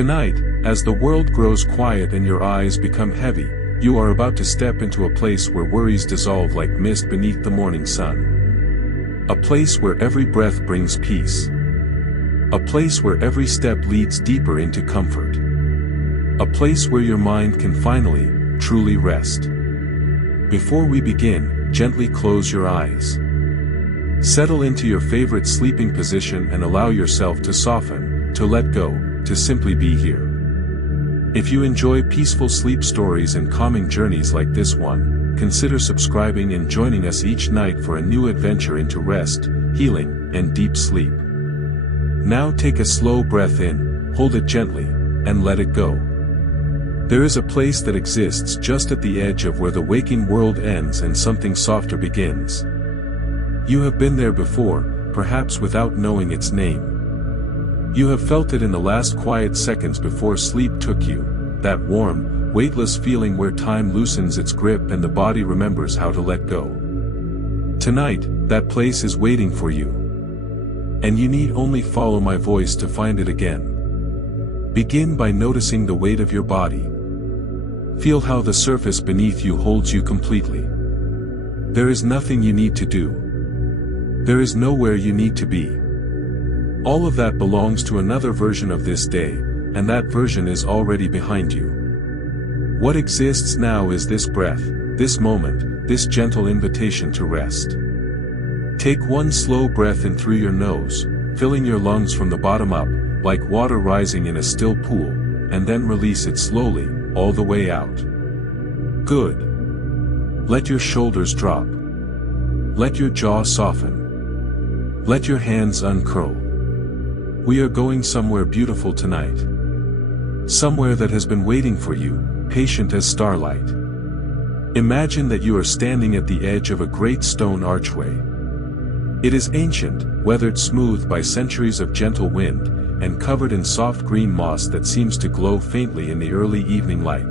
Tonight, as the world grows quiet and your eyes become heavy, you are about to step into a place where worries dissolve like mist beneath the morning sun. A place where every breath brings peace. A place where every step leads deeper into comfort. A place where your mind can finally, truly rest. Before we begin, gently close your eyes. Settle into your favorite sleeping position and allow yourself to soften, to let go, to simply be here. If you enjoy peaceful sleep stories and calming journeys like this one, consider subscribing and joining us each night for a new adventure into rest, healing, and deep sleep. Now take a slow breath in, hold it gently, and let it go. There is a place that exists just at the edge of where the waking world ends and something softer begins. You have been there before, perhaps without knowing its name. You have felt it in the last quiet seconds before sleep took you, that warm, weightless feeling where time loosens its grip and the body remembers how to let go. Tonight, that place is waiting for you. And you need only follow my voice to find it again. Begin by noticing the weight of your body. Feel how the surface beneath you holds you completely. There is nothing you need to do. There is nowhere you need to be. All of that belongs to another version of this day, and that version is already behind you. What exists now is this breath, this moment, this gentle invitation to rest. Take one slow breath in through your nose, filling your lungs from the bottom up, like water rising in a still pool, and then release it slowly, all the way out. Good. Let your shoulders drop. Let your jaw soften. Let your hands uncurl. We are going somewhere beautiful tonight. Somewhere that has been waiting for you, patient as starlight. Imagine that you are standing at the edge of a great stone archway. It is ancient, weathered smooth by centuries of gentle wind, and covered in soft green moss that seems to glow faintly in the early evening light.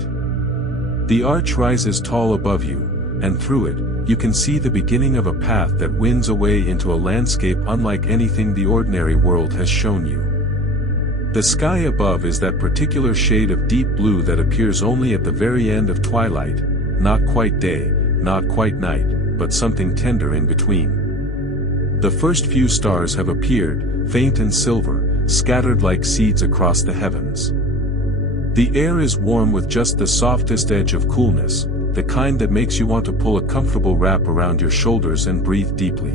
The arch rises tall above you, and through it, you can see the beginning of a path that winds away into a landscape unlike anything the ordinary world has shown you. The sky above is that particular shade of deep blue that appears only at the very end of twilight, not quite day, not quite night, but something tender in between. The first few stars have appeared, faint and silver, scattered like seeds across the heavens. The air is warm with just the softest edge of coolness, the kind that makes you want to pull a comfortable wrap around your shoulders and breathe deeply.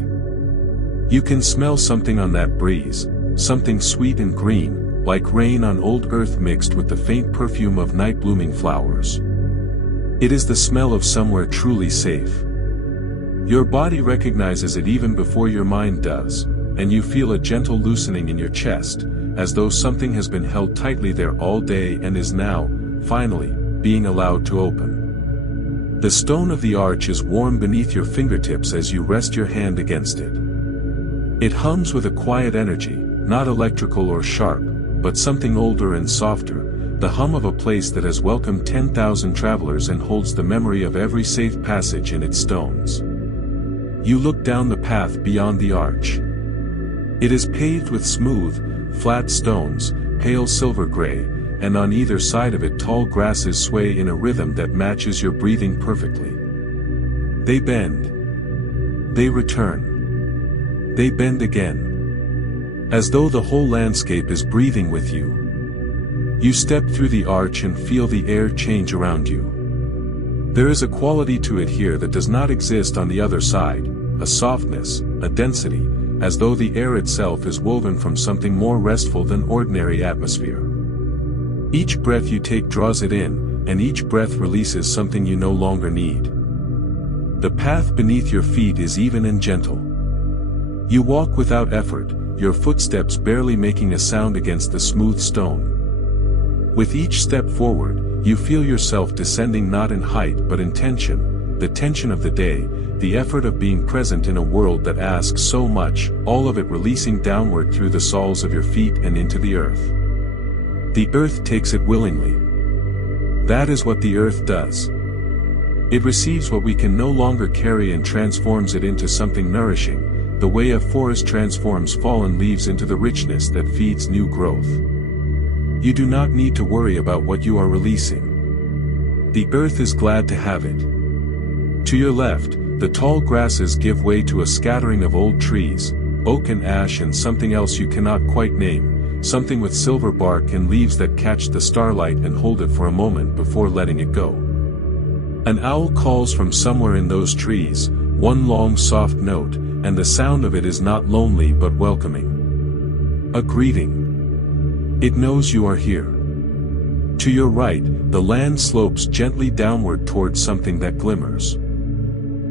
You can smell something on that breeze, something sweet and green, like rain on old earth mixed with the faint perfume of night-blooming flowers. It is the smell of somewhere truly safe. Your body recognizes it even before your mind does, and you feel a gentle loosening in your chest, as though something has been held tightly there all day and is now, finally, being allowed to open. The stone of the arch is warm beneath your fingertips as you rest your hand against it. It hums with a quiet energy, not electrical or sharp, but something older and softer, the hum of a place that has welcomed 10,000 travelers and holds the memory of every safe passage in its stones. You look down the path beyond the arch. It is paved with smooth, flat stones, pale silver gray, and on either side of it tall grasses sway in a rhythm that matches your breathing perfectly. They bend. They return. They bend again. As though the whole landscape is breathing with you. You step through the arch and feel the air change around you. There is a quality to it here that does not exist on the other side, a softness, a density, as though the air itself is woven from something more restful than ordinary atmosphere. Each breath you take draws it in, and each breath releases something you no longer need. The path beneath your feet is even and gentle. You walk without effort, your footsteps barely making a sound against the smooth stone. With each step forward, you feel yourself descending not in height but in tension, the tension of the day, the effort of being present in a world that asks so much, all of it releasing downward through the soles of your feet and into the earth. The earth takes it willingly. That is what the earth does. It receives what we can no longer carry and transforms it into something nourishing, the way a forest transforms fallen leaves into the richness that feeds new growth. You do not need to worry about what you are releasing. The earth is glad to have it. To your left, the tall grasses give way to a scattering of old trees, oak and ash and something else you cannot quite name, something with silver bark and leaves that catch the starlight and hold it for a moment before letting it go. An owl calls from somewhere in those trees, one long soft note, and the sound of it is not lonely but welcoming. A greeting. It knows you are here. To your right, the land slopes gently downward towards something that glimmers.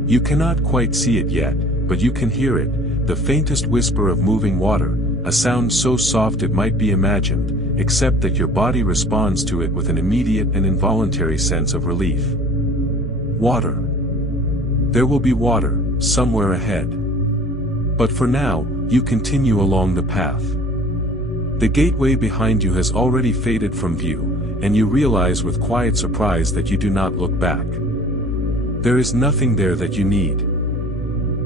You cannot quite see it yet, but you can hear it, the faintest whisper of moving water, a sound so soft it might be imagined, except that your body responds to it with an immediate and involuntary sense of relief. Water. There will be water, somewhere ahead. But for now, you continue along the path. The gateway behind you has already faded from view, and you realize with quiet surprise that you do not look back. There is nothing there that you need.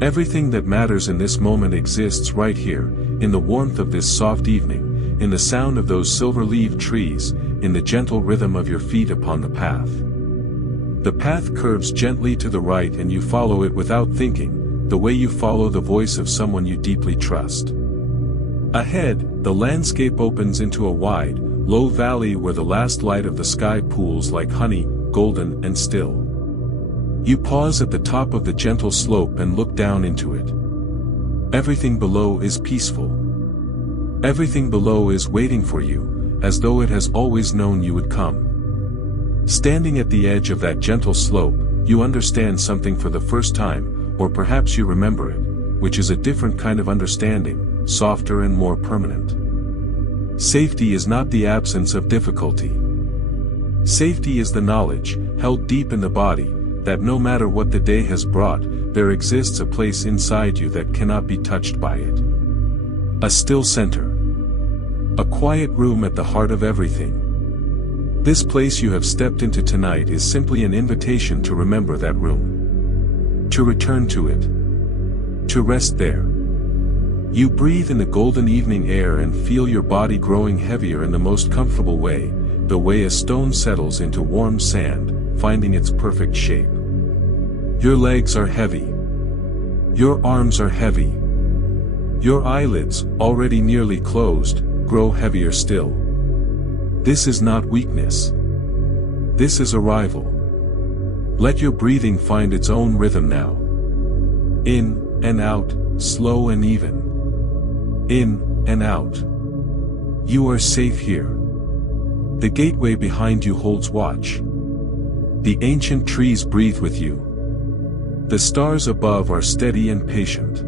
Everything that matters in this moment exists right here, in the warmth of this soft evening, in the sound of those silver-leaved trees, in the gentle rhythm of your feet upon the path. The path curves gently to the right and you follow it without thinking, the way you follow the voice of someone you deeply trust. Ahead, the landscape opens into a wide, low valley where the last light of the sky pools like honey, golden and still. You pause at the top of the gentle slope and look down into it. Everything below is peaceful. Everything below is waiting for you, as though it has always known you would come. Standing at the edge of that gentle slope, you understand something for the first time, or perhaps you remember it, which is a different kind of understanding, softer and more permanent. Safety is not the absence of difficulty. Safety is the knowledge, held deep in the body, that no matter what the day has brought, there exists a place inside you that cannot be touched by it. A still center. A quiet room at the heart of everything. This place you have stepped into tonight is simply an invitation to remember that room. To return to it. To rest there. You breathe in the golden evening air and feel your body growing heavier in the most comfortable way, the way a stone settles into warm sand, finding its perfect shape. Your legs are heavy. Your arms are heavy. Your eyelids, already nearly closed, grow heavier still. This is not weakness. This is arrival. Let your breathing find its own rhythm now. In and out, slow and even. In and out. You are safe here. The gateway behind you holds watch. The ancient trees breathe with you. The stars above are steady and patient.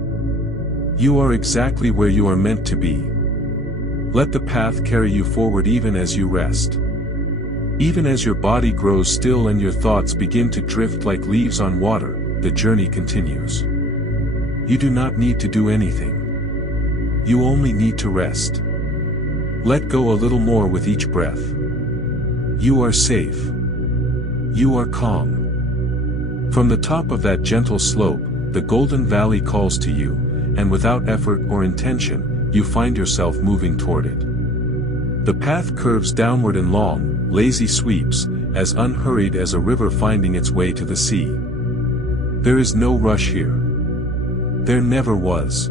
You are exactly where you are meant to be. Let the path carry you forward even as you rest. Even as your body grows still and your thoughts begin to drift like leaves on water, the journey continues. You do not need to do anything. You only need to rest. Let go a little more with each breath. You are safe. You are calm. From the top of that gentle slope, the golden valley calls to you, and without effort or intention, you find yourself moving toward it. The path curves downward in long, lazy sweeps, as unhurried as a river finding its way to the sea. There is no rush here. There never was.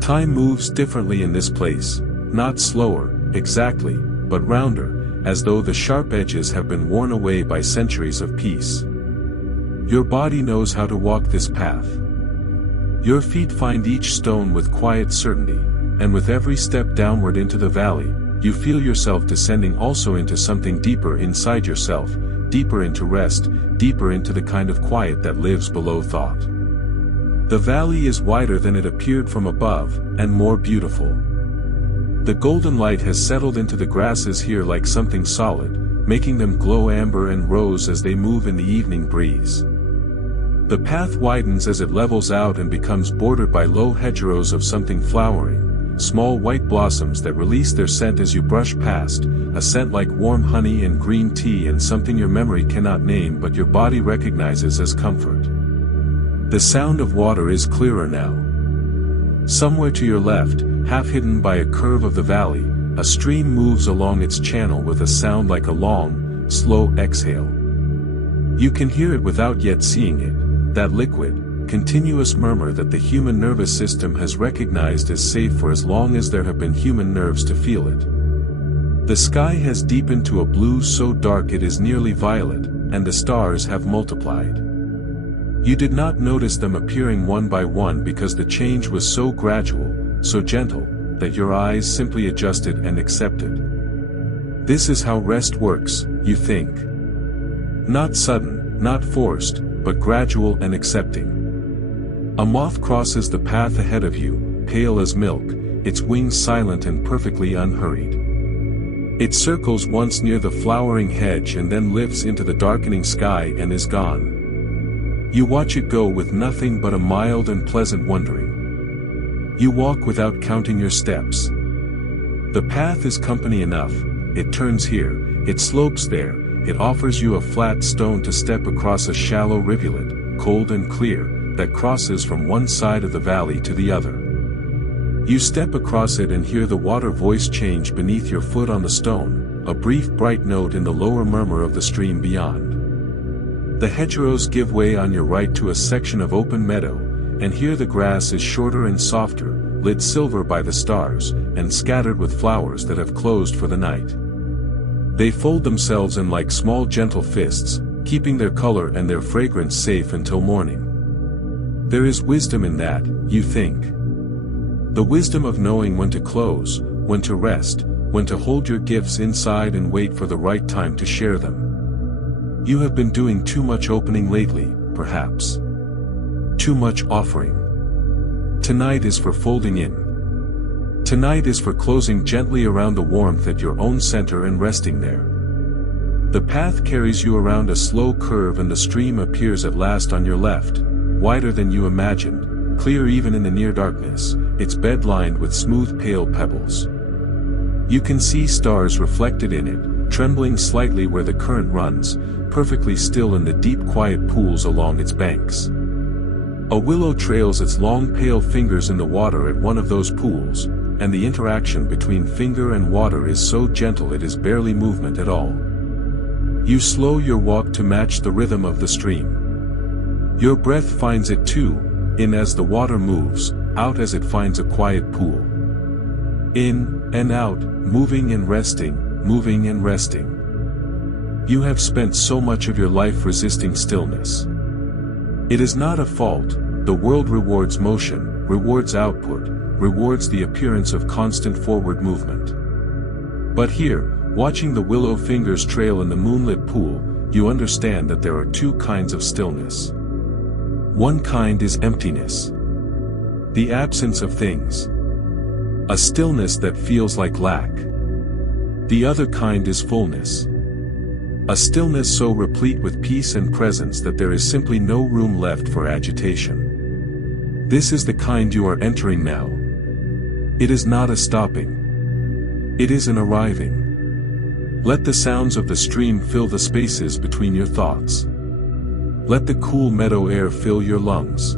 Time moves differently in this place, not slower, exactly, but rounder, as though the sharp edges have been worn away by centuries of peace. Your body knows how to walk this path. Your feet find each stone with quiet certainty, and with every step downward into the valley, you feel yourself descending also into something deeper inside yourself, deeper into rest, deeper into the kind of quiet that lives below thought. The valley is wider than it appeared from above, and more beautiful. The golden light has settled into the grasses here like something solid, making them glow amber and rose as they move in the evening breeze. The path widens as it levels out and becomes bordered by low hedgerows of something flowering, small white blossoms that release their scent as you brush past, a scent like warm honey and green tea and something your memory cannot name but your body recognizes as comfort. The sound of water is clearer now. Somewhere to your left, half hidden by a curve of the valley, a stream moves along its channel with a sound like a long, slow exhale. You can hear it without yet seeing it, that liquid, continuous murmur that the human nervous system has recognized as safe for as long as there have been human nerves to feel it. The sky has deepened to a blue so dark it is nearly violet, and the stars have multiplied. You did not notice them appearing one by one because the change was so gradual, so gentle, that your eyes simply adjusted and accepted. This is how rest works, you think. Not sudden, not forced, but gradual and accepting. A moth crosses the path ahead of you, pale as milk, its wings silent and perfectly unhurried. It circles once near the flowering hedge and then lifts into the darkening sky and is gone. You watch it go with nothing but a mild and pleasant wondering. You walk without counting your steps. The path is company enough, it turns here, it slopes there, it offers you a flat stone to step across a shallow rivulet, cold and clear, that crosses from one side of the valley to the other. You step across it and hear the water voice change beneath your foot on the stone, a brief bright note in the lower murmur of the stream beyond. The hedgerows give way on your right to a section of open meadow, and here the grass is shorter and softer, lit silver by the stars, and scattered with flowers that have closed for the night. They fold themselves in like small gentle fists, keeping their color and their fragrance safe until morning. There is wisdom in that, you think. The wisdom of knowing when to close, when to rest, when to hold your gifts inside and wait for the right time to share them. You have been doing too much opening lately, perhaps. Too much offering. Tonight is for folding in. Tonight is for closing gently around the warmth at your own center and resting there. The path carries you around a slow curve and the stream appears at last on your left, wider than you imagined, clear even in the near darkness, its bed lined with smooth pale pebbles. You can see stars reflected in it, trembling slightly where the current runs, perfectly still in the deep quiet pools along its banks. A willow trails its long pale fingers in the water at one of those pools, and the interaction between finger and water is so gentle it is barely movement at all. You slow your walk to match the rhythm of the stream. Your breath finds it too, in as the water moves, out as it finds a quiet pool. In and out, moving and resting, moving and resting. You have spent so much of your life resisting stillness. It is not a fault, the world rewards motion, rewards output, rewards the appearance of constant forward movement. But here, watching the willow fingers trail in the moonlit pool, you understand that there are two kinds of stillness. One kind is emptiness. The absence of things. A stillness that feels like lack. The other kind is fullness. A stillness so replete with peace and presence that there is simply no room left for agitation. This is the kind you are entering now. It is not a stopping. It is an arriving. Let the sounds of the stream fill the spaces between your thoughts. Let the cool meadow air fill your lungs.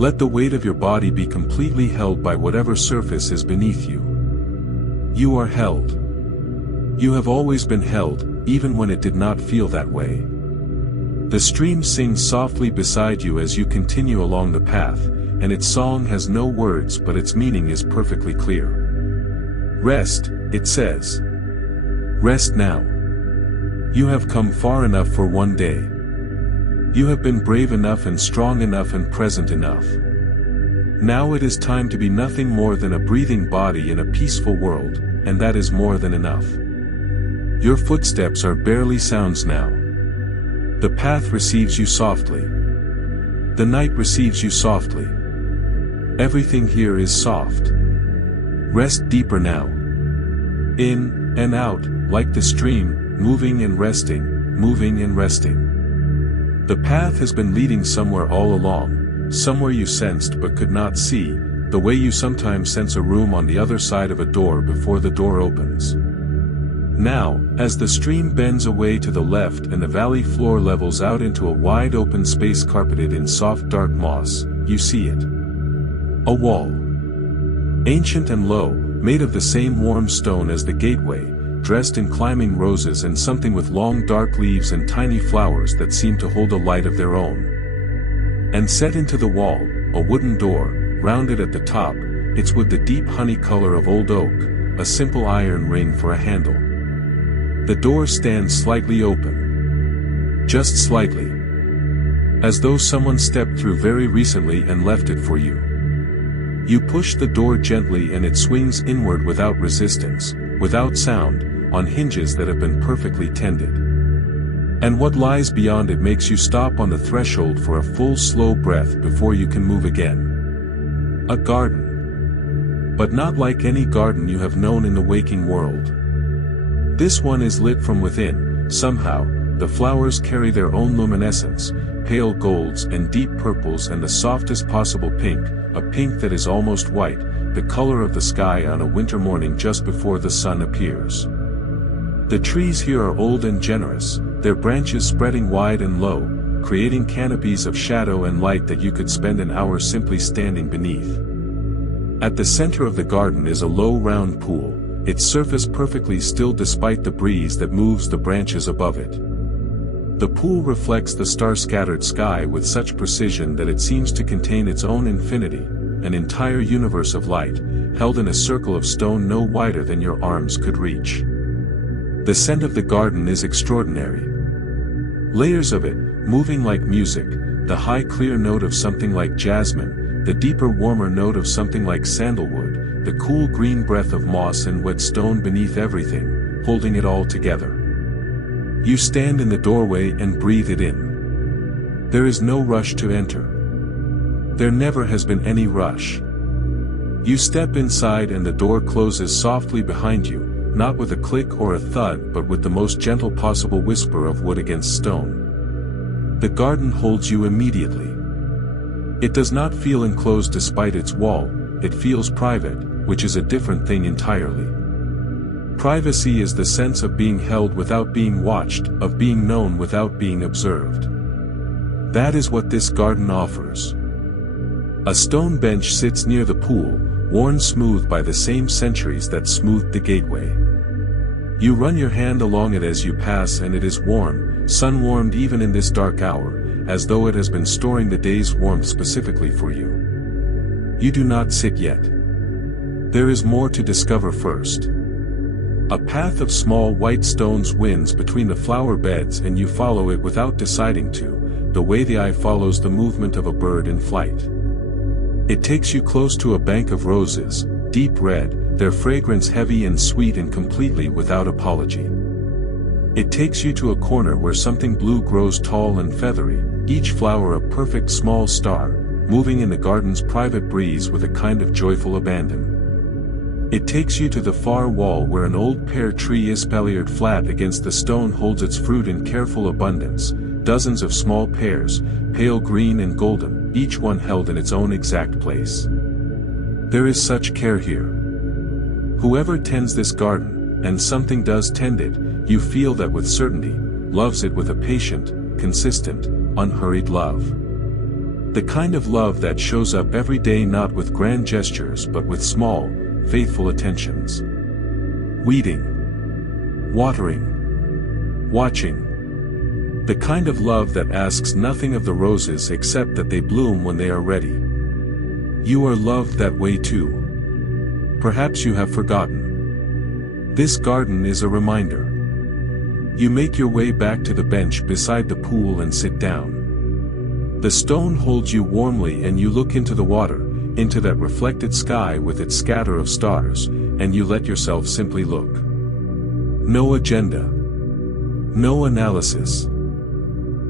Let the weight of your body be completely held by whatever surface is beneath you. You are held. You have always been held, even when it did not feel that way. The stream sings softly beside you as you continue along the path, and its song has no words but its meaning is perfectly clear. Rest, it says. Rest now. You have come far enough for one day. You have been brave enough and strong enough and present enough. Now it is time to be nothing more than a breathing body in a peaceful world, and that is more than enough. Your footsteps are barely sounds now. The path receives you softly. The night receives you softly. Everything here is soft. Rest deeper now. In and out, like the stream, moving and resting, moving and resting. The path has been leading somewhere all along, somewhere you sensed but could not see, the way you sometimes sense a room on the other side of a door before the door opens. Now, as the stream bends away to the left and the valley floor levels out into a wide open space carpeted in soft dark moss, you see it. A wall. Ancient and low, made of the same warm stone as the gateway, dressed in climbing roses and something with long dark leaves and tiny flowers that seem to hold a light of their own. And set into the wall, a wooden door, rounded at the top, its wood the deep honey color of old oak, a simple iron ring for a handle. The door stands slightly open. Just slightly. As though someone stepped through very recently and left it for you. You push the door gently and it swings inward without resistance, without sound, on hinges that have been perfectly tended. And what lies beyond it makes you stop on the threshold for a full slow breath before you can move again. A garden. But not like any garden you have known in the waking world. This one is lit from within, somehow. The flowers carry their own luminescence, pale golds and deep purples and the softest possible pink, a pink that is almost white, the color of the sky on a winter morning just before the sun appears. The trees here are old and generous, their branches spreading wide and low, creating canopies of shadow and light that you could spend an hour simply standing beneath. At the center of the garden is a low round pool, its surface perfectly still despite the breeze that moves the branches above it. The pool reflects the star-scattered sky with such precision that it seems to contain its own infinity, an entire universe of light, held in a circle of stone no wider than your arms could reach. The scent of the garden is extraordinary. Layers of it, moving like music, the high clear note of something like jasmine, the deeper warmer note of something like sandalwood, the cool green breath of moss and wet stone beneath everything, holding it all together. You stand in the doorway and breathe it in. There is no rush to enter. There never has been any rush. You step inside and the door closes softly behind you, not with a click or a thud but with the most gentle possible whisper of wood against stone. The garden holds you immediately. It does not feel enclosed despite its wall, it feels private, which is a different thing entirely. Privacy is the sense of being held without being watched, of being known without being observed. That is what this garden offers. A stone bench sits near the pool, worn smooth by the same centuries that smoothed the gateway. You run your hand along it as you pass and it is warm, sun-warmed even in this dark hour, as though it has been storing the day's warmth specifically for you. You do not sit yet. There is more to discover first. A path of small white stones winds between the flower beds and you follow it without deciding to, the way the eye follows the movement of a bird in flight. It takes you close to a bank of roses, deep red, their fragrance heavy and sweet and completely without apology. It takes you to a corner where something blue grows tall and feathery, each flower a perfect small star, moving in the garden's private breeze with a kind of joyful abandon. It takes you to the far wall where an old pear tree espaliered flat against the stone holds its fruit in careful abundance, dozens of small pears, pale green and golden, each one held in its own exact place. There is such care here. Whoever tends this garden, and something does tend it, you feel that with certainty, loves it with a patient, consistent, unhurried love. The kind of love that shows up every day not with grand gestures but with small, faithful attentions. Weeding. Watering. Watching. The kind of love that asks nothing of the roses except that they bloom when they are ready. You are loved that way too. Perhaps you have forgotten. This garden is a reminder. You make your way back to the bench beside the pool and sit down. The stone holds you warmly and you look into the water, into that reflected sky with its scatter of stars, and you let yourself simply look. No agenda. No analysis.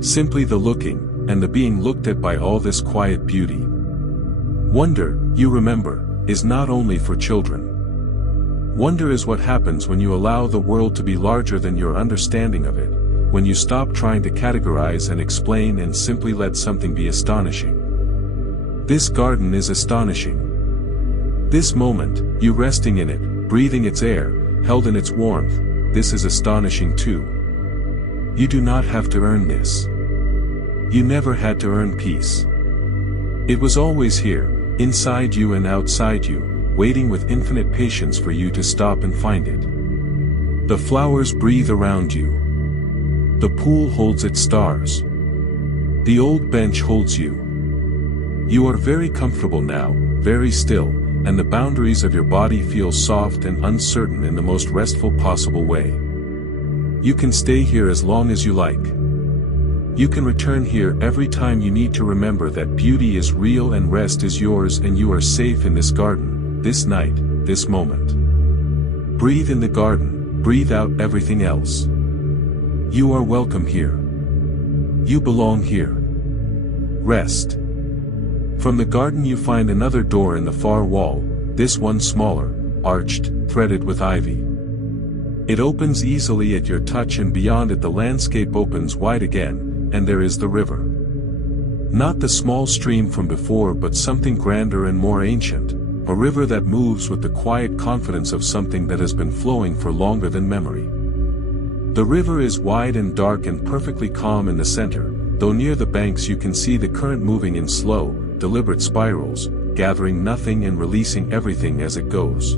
Simply the looking, and the being looked at by all this quiet beauty. Wonder, you remember, is not only for children. Wonder is what happens when you allow the world to be larger than your understanding of it, when you stop trying to categorize and explain and simply let something be astonishing. This garden is astonishing. This moment, you resting in it, breathing its air, held in its warmth, this is astonishing too. You do not have to earn this. You never had to earn peace. It was always here, inside you and outside you, waiting with infinite patience for you to stop and find it. The flowers breathe around you. The pool holds its stars. The old bench holds you. You are very comfortable now, very still, and the boundaries of your body feel soft and uncertain in the most restful possible way. You can stay here as long as you like. You can return here every time you need to remember that beauty is real and rest is yours and you are safe in this garden, this night, this moment. Breathe in the garden, breathe out everything else. You are welcome here. You belong here. Rest. From the garden you find another door in the far wall, this one smaller, arched, threaded with ivy. It opens easily at your touch and beyond it the landscape opens wide again, and there is the river. Not the small stream from before but something grander and more ancient, a river that moves with the quiet confidence of something that has been flowing for longer than memory. The river is wide and dark and perfectly calm in the center, though near the banks you can see the current moving in slow, deliberate spirals, gathering nothing and releasing everything as it goes.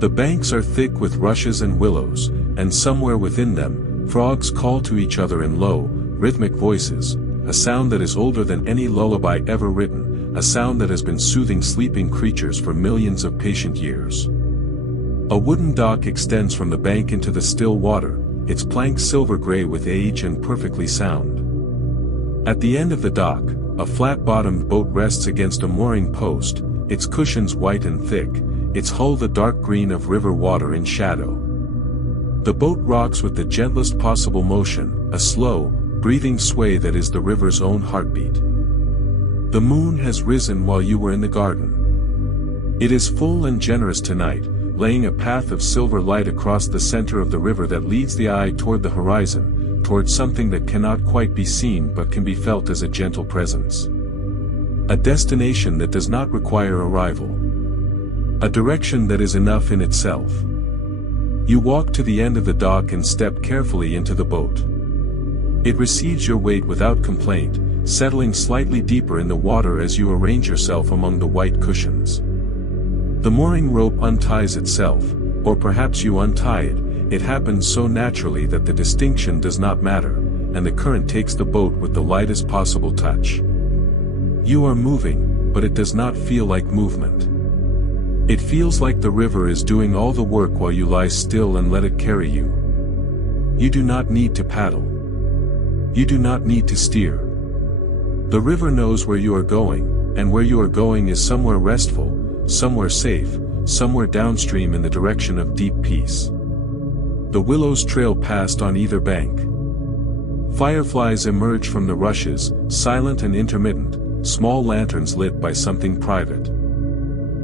The banks are thick with rushes and willows, and somewhere within them, frogs call to each other in low, rhythmic voices, a sound that is older than any lullaby ever written, a sound that has been soothing sleeping creatures for millions of patient years. A wooden dock extends from the bank into the still water, its planks silver gray with age and perfectly sound. At the end of the dock, a flat-bottomed boat rests against a mooring post, its cushions white and thick, its hull the dark green of river water in shadow. The boat rocks with the gentlest possible motion, a slow, breathing sway that is the river's own heartbeat. The moon has risen while you were in the garden. It is full and generous tonight, laying a path of silver light across the center of the river that leads the eye toward the horizon, toward something that cannot quite be seen but can be felt as a gentle presence. A destination that does not require arrival. A direction that is enough in itself. You walk to the end of the dock and step carefully into the boat. It receives your weight without complaint, settling slightly deeper in the water as you arrange yourself among the white cushions. The mooring rope unties itself, or perhaps you untie it. It happens so naturally that the distinction does not matter, and the current takes the boat with the lightest possible touch. You are moving, but it does not feel like movement. It feels like the river is doing all the work while you lie still and let it carry you. You do not need to paddle. You do not need to steer. The river knows where you are going, and where you are going is somewhere restful, somewhere safe, somewhere downstream in the direction of deep peace. The willows trail past on either bank. Fireflies emerge from the rushes, silent and intermittent, small lanterns lit by something private.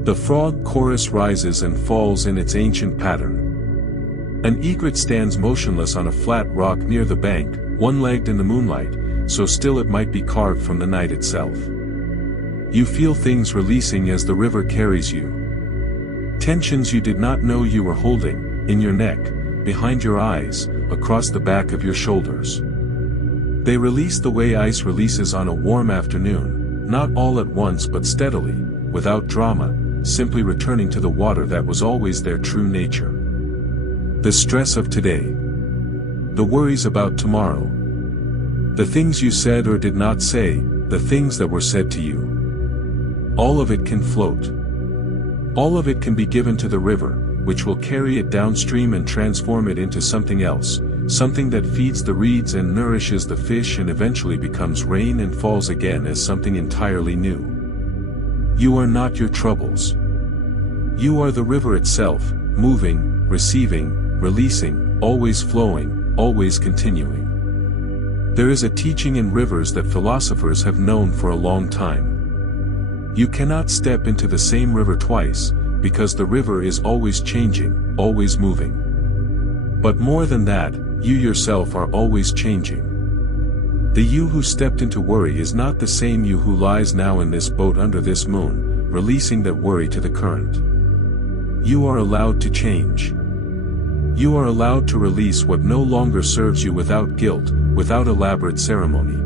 The frog chorus rises and falls in its ancient pattern. An egret stands motionless on a flat rock near the bank, one-legged in the moonlight, so still it might be carved from the night itself. You feel things releasing as the river carries you. Tensions you did not know you were holding, in your neck, behind your eyes, across the back of your shoulders. They release the way ice releases on a warm afternoon, not all at once but steadily, without drama, simply returning to the water that was always their true nature. The stress of today. The worries about tomorrow. The things you said or did not say, the things that were said to you. All of it can float. All of it can be given to the river, which will carry it downstream and transform it into something else, something that feeds the reeds and nourishes the fish and eventually becomes rain and falls again as something entirely new. You are not your troubles. You are the river itself, moving, receiving, releasing, always flowing, always continuing. There is a teaching in rivers that philosophers have known for a long time. You cannot step into the same river twice, because the river is always changing, always moving. But more than that, you yourself are always changing. The you who stepped into worry is not the same you who lies now in this boat under this moon, releasing that worry to the current. You are allowed to change. You are allowed to release what no longer serves you without guilt, without elaborate ceremony.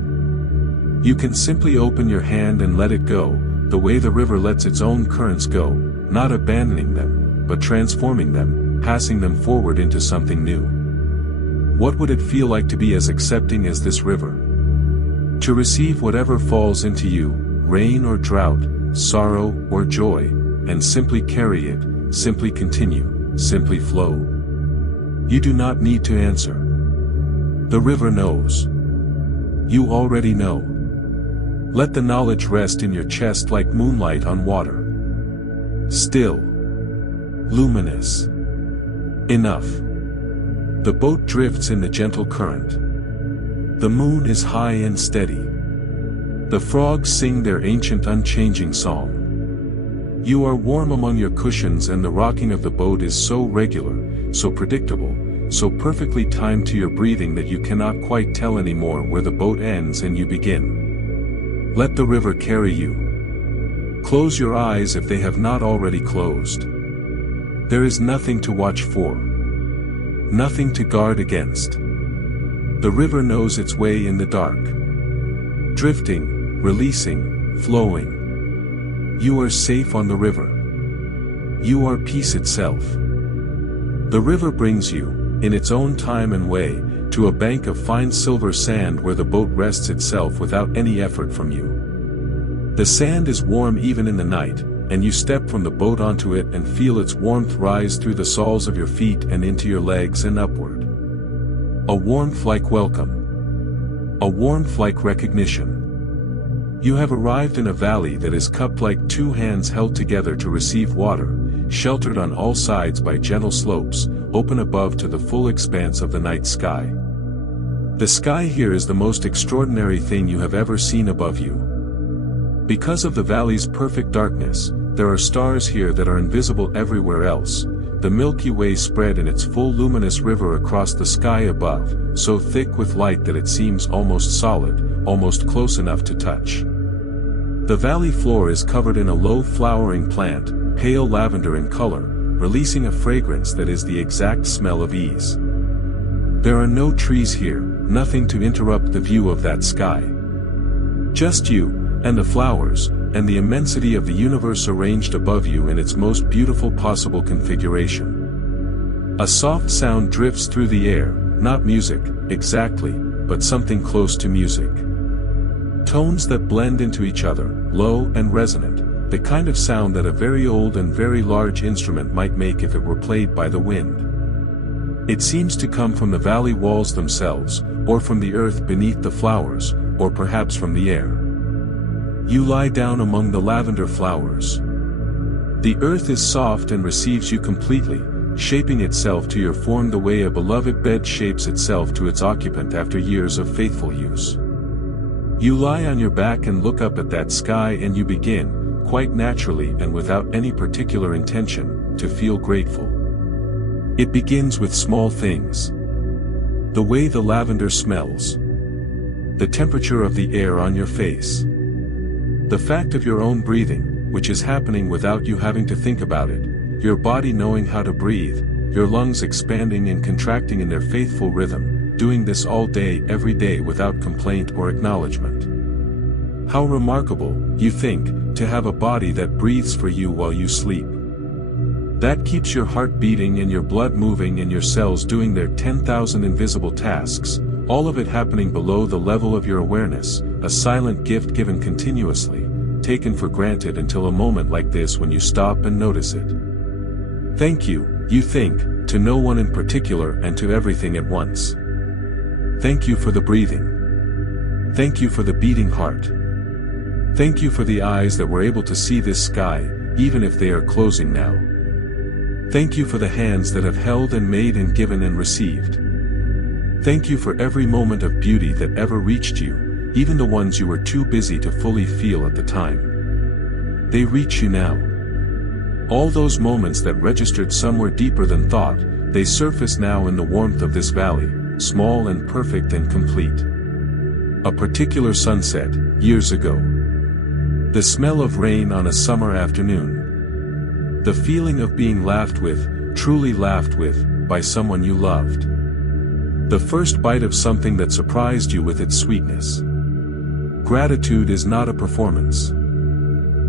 You can simply open your hand and let it go, the way the river lets its own currents go, not abandoning them, but transforming them, passing them forward into something new. What would it feel like to be as accepting as this river? To receive whatever falls into you, rain or drought, sorrow or joy, and simply carry it, simply continue, simply flow. You do not need to answer. The river knows. You already know. Let the knowledge rest in your chest like moonlight on water. Still. Luminous. Enough. The boat drifts in the gentle current. The moon is high and steady. The frogs sing their ancient unchanging song. You are warm among your cushions, and the rocking of the boat is so regular, so predictable, so perfectly timed to your breathing that you cannot quite tell anymore where the boat ends and you begin. Let the river carry you. Close your eyes if they have not already closed. There is nothing to watch for. Nothing to guard against. The river knows its way in the dark. Drifting, releasing, flowing. You are safe on the river. You are peace itself. The river brings you, in its own time and way, to a bank of fine silver sand where the boat rests itself without any effort from you. The sand is warm even in the night, and you step from the boat onto it and feel its warmth rise through the soles of your feet and into your legs and upward. A warmth like welcome. A warmth like recognition. You have arrived in a valley that is cupped like two hands held together to receive water, sheltered on all sides by gentle slopes, open above to the full expanse of the night sky. The sky here is the most extraordinary thing you have ever seen above you. Because of the valley's perfect darkness, there are stars here that are invisible everywhere else. The Milky Way spread in its full luminous river across the sky above, so thick with light that it seems almost solid, almost close enough to touch. The valley floor is covered in a low flowering plant, pale lavender in color, releasing a fragrance that is the exact smell of ease. There are no trees here, nothing to interrupt the view of that sky. Just you, and the flowers, and the immensity of the universe arranged above you in its most beautiful possible configuration. A soft sound drifts through the air, not music, exactly, but something close to music. Tones that blend into each other, low and resonant, the kind of sound that a very old and very large instrument might make if it were played by the wind. It seems to come from the valley walls themselves, or from the earth beneath the flowers, or perhaps from the air. You lie down among the lavender flowers. The earth is soft and receives you completely, shaping itself to your form the way a beloved bed shapes itself to its occupant after years of faithful use. You lie on your back and look up at that sky, and you begin, quite naturally and without any particular intention, to feel grateful. It begins with small things. The way the lavender smells. The temperature of the air on your face. The fact of your own breathing, which is happening without you having to think about it, your body knowing how to breathe, your lungs expanding and contracting in their faithful rhythm, doing this all day every day without complaint or acknowledgement. How remarkable, you think, to have a body that breathes for you while you sleep. That keeps your heart beating and your blood moving and your cells doing their 10,000 invisible tasks, all of it happening below the level of your awareness, a silent gift given continuously, taken for granted until a moment like this when you stop and notice it. Thank you, you think, to no one in particular and to everything at once. Thank you for the breathing. Thank you for the beating heart. Thank you for the eyes that were able to see this sky, even if they are closing now. Thank you for the hands that have held and made and given and received. Thank you for every moment of beauty that ever reached you, even the ones you were too busy to fully feel at the time. They reach you now. All those moments that registered somewhere deeper than thought, they surface now in the warmth of this valley, small and perfect and complete. A particular sunset, years ago. The smell of rain on a summer afternoon. The feeling of being laughed with, truly laughed with, by someone you loved. The first bite of something that surprised you with its sweetness. Gratitude is not a performance.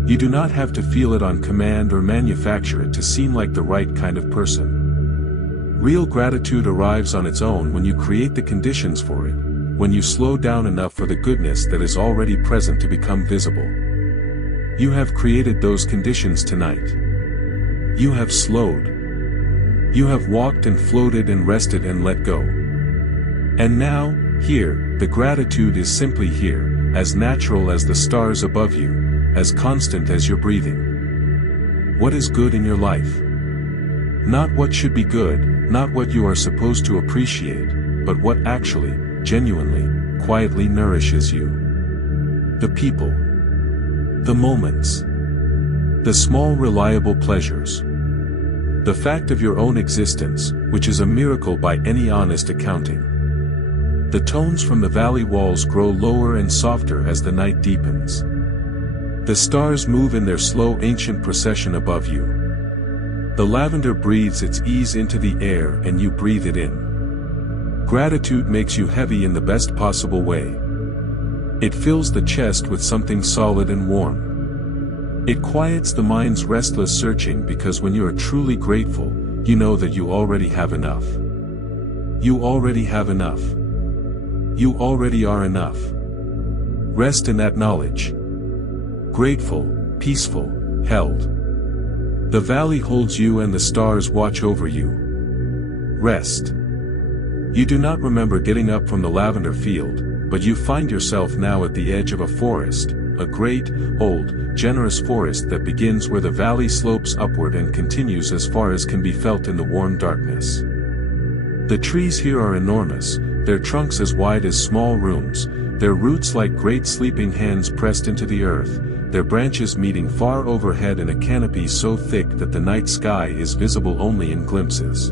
You do not have to feel it on command or manufacture it to seem like the right kind of person. Real gratitude arrives on its own when you create the conditions for it, when you slow down enough for the goodness that is already present to become visible. You have created those conditions tonight. You have slowed. You have walked and floated and rested and let go. And now, here, the gratitude is simply here, as natural as the stars above you, as constant as your breathing. What is good in your life? Not what should be good, not what you are supposed to appreciate, but what actually, genuinely, quietly nourishes you. The people. The moments. The small reliable pleasures. The fact of your own existence, which is a miracle by any honest accounting. The tones from the valley walls grow lower and softer as the night deepens. The stars move in their slow ancient procession above you. The lavender breathes its ease into the air and you breathe it in. Gratitude makes you heavy in the best possible way. It fills the chest with something solid and warm. It quiets the mind's restless searching because when you are truly grateful, you know that you already have enough. You already have enough. You already are enough. Rest in that knowledge. Grateful, peaceful, held. The valley holds you and the stars watch over you. Rest. You do not remember getting up from the lavender field, but you find yourself now at the edge of a forest, a great, old, generous forest that begins where the valley slopes upward and continues as far as can be felt in the warm darkness. The trees here are enormous, their trunks as wide as small rooms, their roots like great sleeping hands pressed into the earth, their branches meeting far overhead in a canopy so thick that the night sky is visible only in glimpses.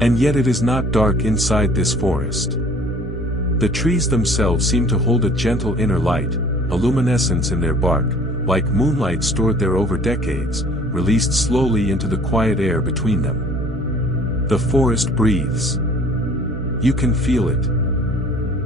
And yet it is not dark inside this forest. The trees themselves seem to hold a gentle inner light, a luminescence in their bark, like moonlight stored there over decades, released slowly into the quiet air between them. The forest breathes. You can feel it.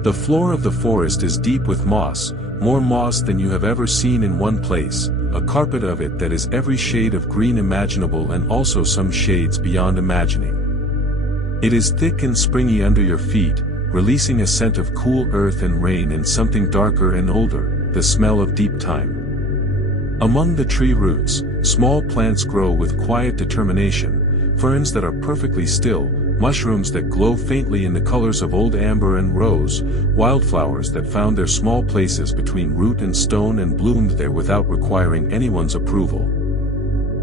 The floor of the forest is deep with moss, more moss than you have ever seen in one place, a carpet of it that is every shade of green imaginable and also some shades beyond imagining. It is thick and springy under your feet, releasing a scent of cool earth and rain and something darker and older, the smell of deep time. Among the tree roots, small plants grow with quiet determination, ferns that are perfectly still, mushrooms that glow faintly in the colors of old amber and rose, wildflowers that found their small places between root and stone and bloomed there without requiring anyone's approval.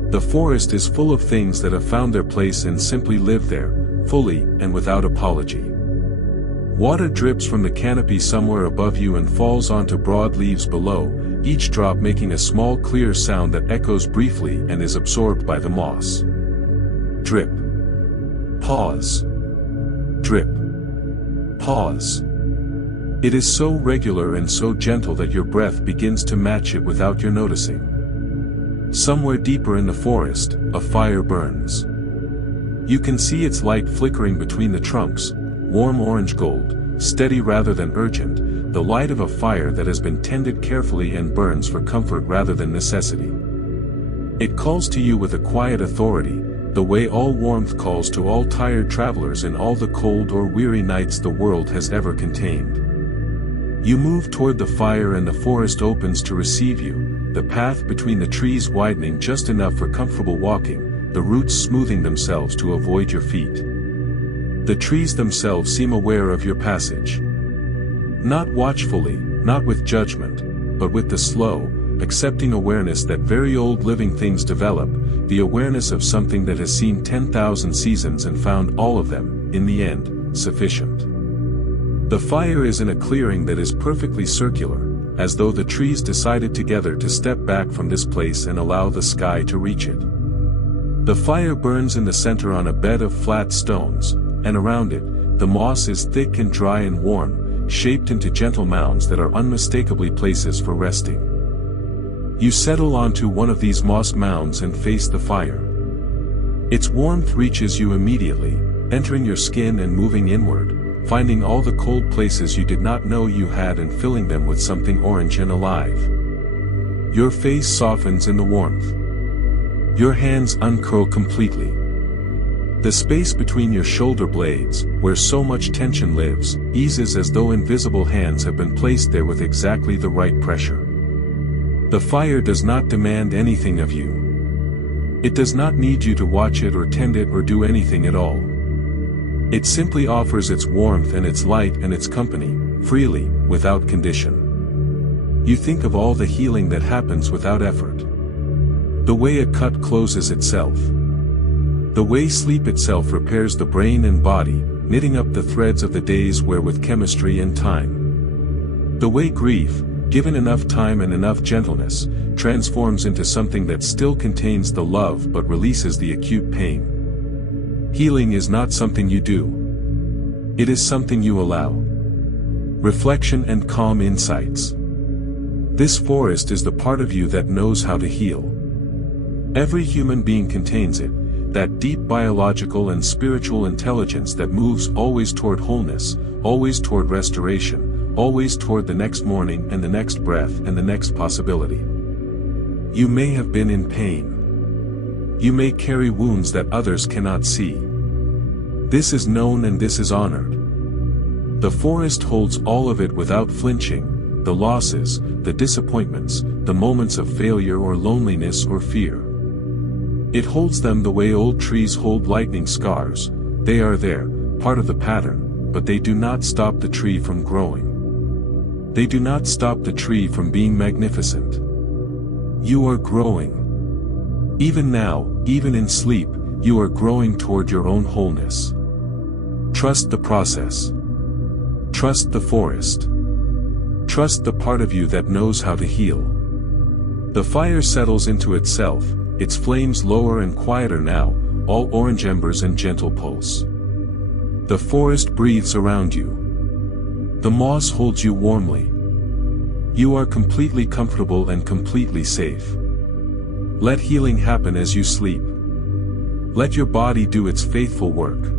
The forest is full of things that have found their place and simply live there, fully and without apology. Water drips from the canopy somewhere above you and falls onto broad leaves below, each drop making a small clear sound that echoes briefly and is absorbed by the moss. Drip. Pause. Drip. Pause. It is so regular and so gentle that your breath begins to match it without your noticing. Somewhere deeper in the forest, a fire burns. You can see its light flickering between the trunks, warm orange gold, steady rather than urgent, the light of a fire that has been tended carefully and burns for comfort rather than necessity. It calls to you with a quiet authority, the way all warmth calls to all tired travelers in all the cold or weary nights the world has ever contained. You move toward the fire and the forest opens to receive you, the path between the trees widening just enough for comfortable walking, the roots smoothing themselves to avoid your feet. The trees themselves seem aware of your passage. Not watchfully, not with judgment, but with the slow, accepting awareness that very old living things develop, the awareness of something that has seen 10,000 seasons and found all of them, in the end, sufficient. The fire is in a clearing that is perfectly circular, as though the trees decided together to step back from this place and allow the sky to reach it. The fire burns in the center on a bed of flat stones, and around it, the moss is thick and dry and warm, shaped into gentle mounds that are unmistakably places for resting. You settle onto one of these moss mounds and face the fire. Its warmth reaches you immediately, entering your skin and moving inward, finding all the cold places you did not know you had and filling them with something orange and alive. Your face softens in the warmth. Your hands uncurl completely. The space between your shoulder blades, where so much tension lives, eases as though invisible hands have been placed there with exactly the right pressure. The fire does not demand anything of you. It does not need you to watch it or tend it or do anything at all. It simply offers its warmth and its light and its company, freely, without condition. You think of all the healing that happens without effort. The way a cut closes itself. The way sleep itself repairs the brain and body, knitting up the threads of the days with chemistry and time. The way grief, given enough time and enough gentleness, transforms into something that still contains the love but releases the acute pain. Healing is not something you do. It is something you allow. Reflection and calm insights. This forest is the part of you that knows how to heal. Every human being contains it, that deep biological and spiritual intelligence that moves always toward wholeness, always toward restoration, always toward the next morning and the next breath and the next possibility. You may have been in pain. You may carry wounds that others cannot see. This is known and this is honored. The forest holds all of it without flinching, the losses, the disappointments, the moments of failure or loneliness or fear. It holds them the way old trees hold lightning scars. They are there, part of the pattern, but they do not stop the tree from growing. They do not stop the tree from being magnificent. You are growing. Even now, even in sleep, you are growing toward your own wholeness. Trust the process. Trust the forest. Trust the part of you that knows how to heal. The fire settles into itself, its flames lower and quieter now, all orange embers and gentle pulse. The forest breathes around you. The moss holds you warmly. You are completely comfortable and completely safe. Let healing happen as you sleep. Let your body do its faithful work.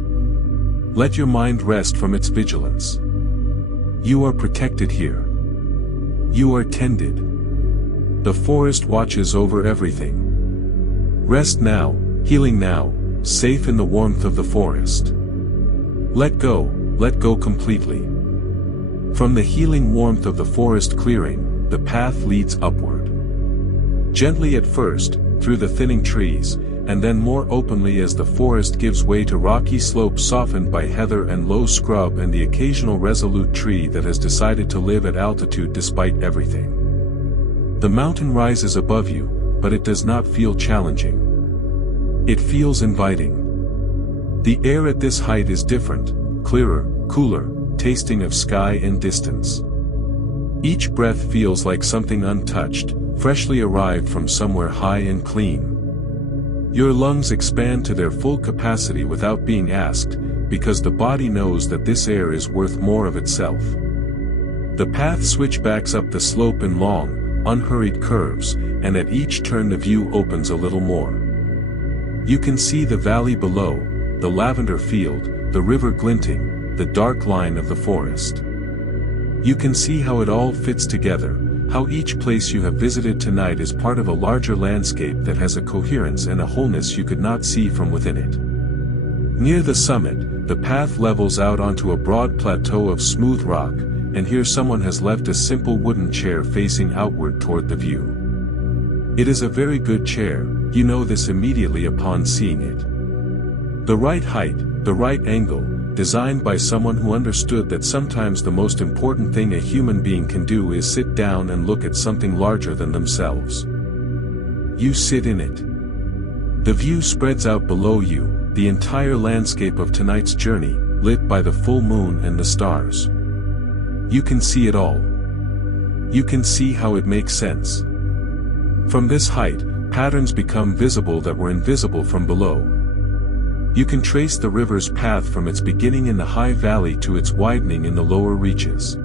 Let your mind rest from its vigilance. You are protected here. You are tended. The forest watches over everything. Rest now, healing now, safe in the warmth of the forest. Let go completely. From the healing warmth of the forest clearing, the path leads upward. Gently at first, through the thinning trees, and then more openly as the forest gives way to rocky slopes softened by heather and low scrub and the occasional resolute tree that has decided to live at altitude despite everything. The mountain rises above you, but it does not feel challenging. It feels inviting. The air at this height is different, clearer, cooler, tasting of sky and distance. Each breath feels like something untouched, freshly arrived from somewhere high and clean. Your lungs expand to their full capacity without being asked, because the body knows that this air is worth more of itself. The path switchbacks up the slope in long, unhurried curves, and at each turn the view opens a little more. You can see the valley below, the lavender field, the river glinting, the dark line of the forest. You can see how it all fits together, how each place you have visited tonight is part of a larger landscape that has a coherence and a wholeness you could not see from within it. Near the summit, the path levels out onto a broad plateau of smooth rock, and here someone has left a simple wooden chair facing outward toward the view. It is a very good chair, you know this immediately upon seeing it. The right height, the right angle, designed by someone who understood that sometimes the most important thing a human being can do is sit down and look at something larger than themselves. You sit in it. The view spreads out below you, the entire landscape of tonight's journey, lit by the full moon and the stars. You can see it all. You can see how it makes sense. From this height, patterns become visible that were invisible from below. You can trace the river's path from its beginning in the high valley to its widening in the lower reaches.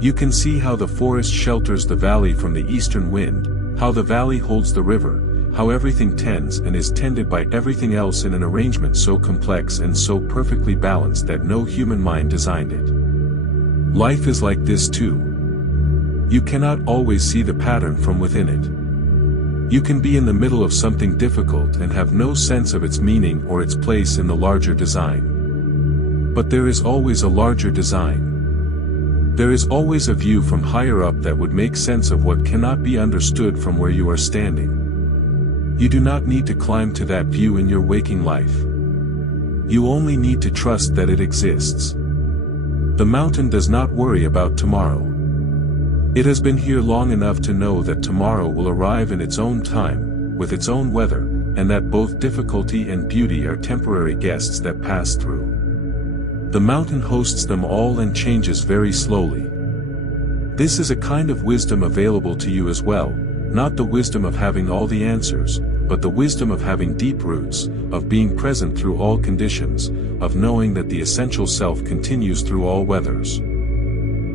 You can see how the forest shelters the valley from the eastern wind, how the valley holds the river, how everything tends and is tended by everything else in an arrangement so complex and so perfectly balanced that no human mind designed it. Life is like this too. You cannot always see the pattern from within it. You can be in the middle of something difficult and have no sense of its meaning or its place in the larger design. But there is always a larger design. There is always a view from higher up that would make sense of what cannot be understood from where you are standing. You do not need to climb to that view in your waking life. You only need to trust that it exists. The mountain does not worry about tomorrow. It has been here long enough to know that tomorrow will arrive in its own time, with its own weather, and that both difficulty and beauty are temporary guests that pass through. The mountain hosts them all and changes very slowly. This is a kind of wisdom available to you as well, not the wisdom of having all the answers, but the wisdom of having deep roots, of being present through all conditions, of knowing that the essential self continues through all weathers.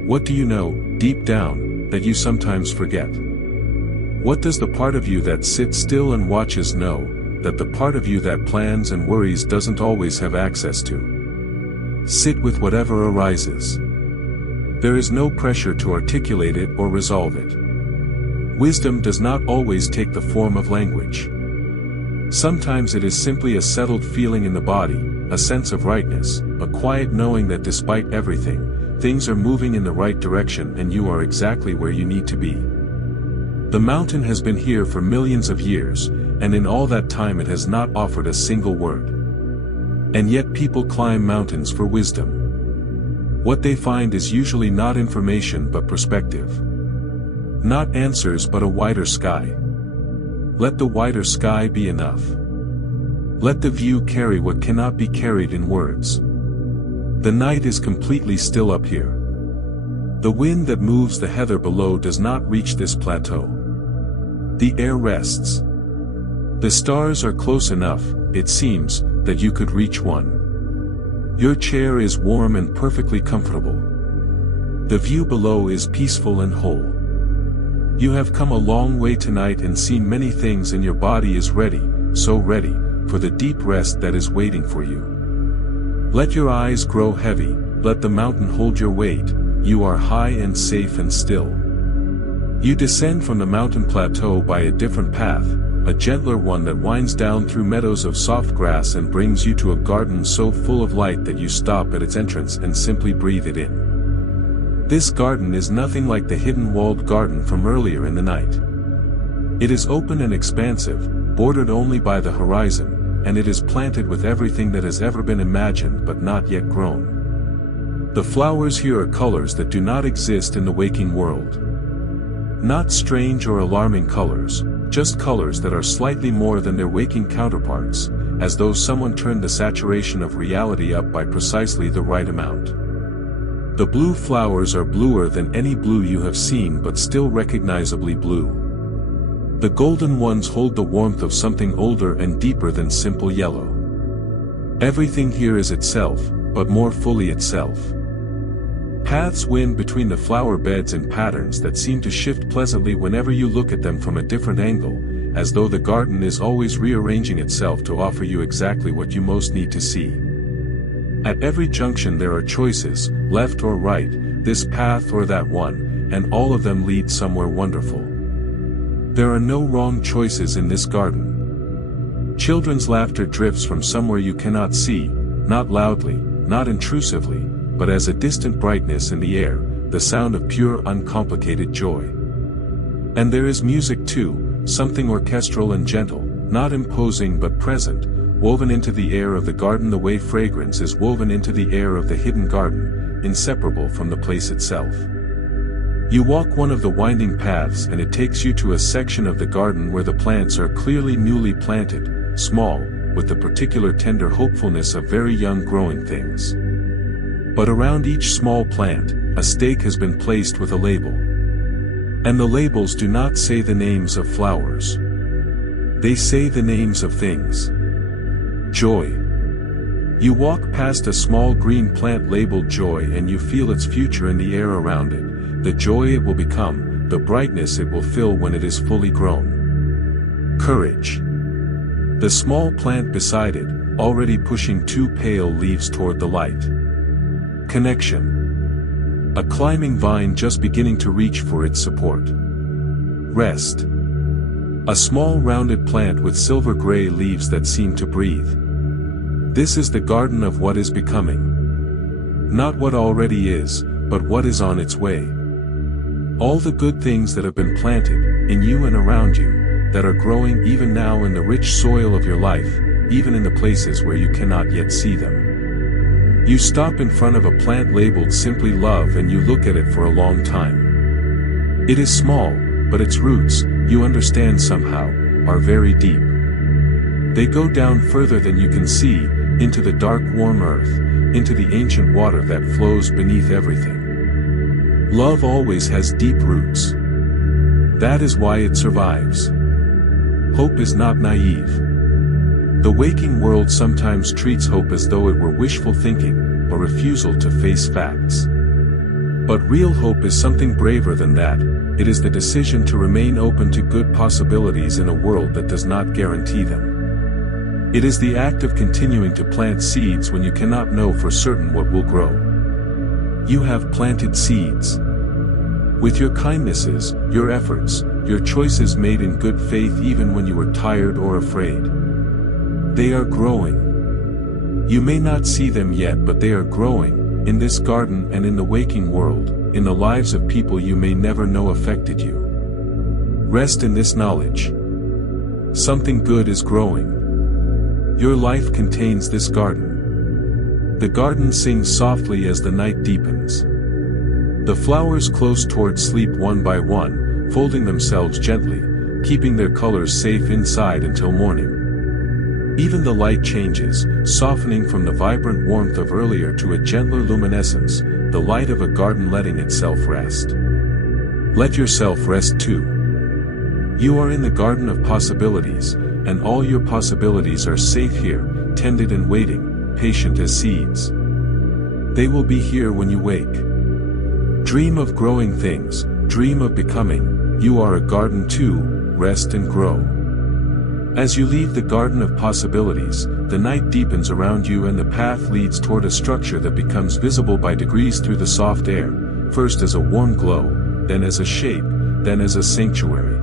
What do you know, deep down, that you sometimes forget? What does the part of you that sits still and watches know, that the part of you that plans and worries doesn't always have access to? Sit with whatever arises. There is no pressure to articulate it or resolve it. Wisdom does not always take the form of language. Sometimes it is simply a settled feeling in the body, a sense of rightness, a quiet knowing that despite everything, things are moving in the right direction and you are exactly where you need to be. The mountain has been here for millions of years, and in all that time it has not offered a single word. And yet people climb mountains for wisdom. What they find is usually not information but perspective. Not answers but a wider sky. Let the wider sky be enough. Let the view carry what cannot be carried in words. The night is completely still up here. The wind that moves the heather below does not reach this plateau. The air rests. The stars are close enough, it seems, that you could reach one. Your chair is warm and perfectly comfortable. The view below is peaceful and whole. You have come a long way tonight and seen many things, and your body is ready, so ready, for the deep rest that is waiting for you. Let your eyes grow heavy, let the mountain hold your weight, you are high and safe and still. You descend from the mountain plateau by a different path, a gentler one that winds down through meadows of soft grass and brings you to a garden so full of light that you stop at its entrance and simply breathe it in. This garden is nothing like the hidden walled garden from earlier in the night. It is open and expansive, bordered only by the horizon, and it is planted with everything that has ever been imagined but not yet grown. The flowers here are colors that do not exist in the waking world. Not strange or alarming colors, just colors that are slightly more than their waking counterparts, as though someone turned the saturation of reality up by precisely the right amount. The blue flowers are bluer than any blue you have seen but still recognizably blue. The golden ones hold the warmth of something older and deeper than simple yellow. Everything here is itself, but more fully itself. Paths wind between the flower beds in patterns that seem to shift pleasantly whenever you look at them from a different angle, as though the garden is always rearranging itself to offer you exactly what you most need to see. At every junction there are choices, left or right, this path or that one, and all of them lead somewhere wonderful. There are no wrong choices in this garden. Children's laughter drifts from somewhere you cannot see, not loudly, not intrusively, but as a distant brightness in the air, the sound of pure uncomplicated joy. And there is music too, something orchestral and gentle, not imposing but present, woven into the air of the garden the way fragrance is woven into the air of the hidden garden, inseparable from the place itself. You walk one of the winding paths and it takes you to a section of the garden where the plants are clearly newly planted, small, with the particular tender hopefulness of very young growing things. But around each small plant, a stake has been placed with a label. And the labels do not say the names of flowers. They say the names of things. Joy. You walk past a small green plant labeled joy and you feel its future in the air around it. The joy it will become, the brightness it will fill when it is fully grown. Courage. The small plant beside it, already pushing two pale leaves toward the light. Connection. A climbing vine just beginning to reach for its support. Rest. A small rounded plant with silver-gray leaves that seem to breathe. This is the garden of what is becoming. Not what already is, but what is on its way. All the good things that have been planted, in you and around you, that are growing even now in the rich soil of your life, even in the places where you cannot yet see them. You stop in front of a plant labeled simply love and you look at it for a long time. It is small, but its roots, you understand somehow, are very deep. They go down further than you can see, into the dark warm earth, into the ancient water that flows beneath everything. Love always has deep roots. That is why it survives. Hope is not naive. The waking world sometimes treats hope as though it were wishful thinking, a refusal to face facts. But real hope is something braver than that. It is the decision to remain open to good possibilities in a world that does not guarantee them. It is the act of continuing to plant seeds when you cannot know for certain what will grow. You have planted seeds. With your kindnesses, your efforts, your choices made in good faith even when you were tired or afraid. They are growing. You may not see them yet, but they are growing, in this garden and in the waking world, in the lives of people you may never know affected you. Rest in this knowledge. Something good is growing. Your life contains this garden. The garden sings softly as the night deepens. The flowers close towards sleep one by one, folding themselves gently, keeping their colors safe inside until morning. Even the light changes, softening from the vibrant warmth of earlier to a gentler luminescence, the light of a garden letting itself rest. Let yourself rest too. You are in the garden of possibilities, and all your possibilities are safe here, tended and waiting, patient as seeds. They will be here when you wake. Dream of growing things, dream of becoming. You are a garden too, rest and grow. As you leave the garden of possibilities, the night deepens around you and the path leads toward a structure that becomes visible by degrees through the soft air, first as a warm glow, then as a shape, then as a sanctuary.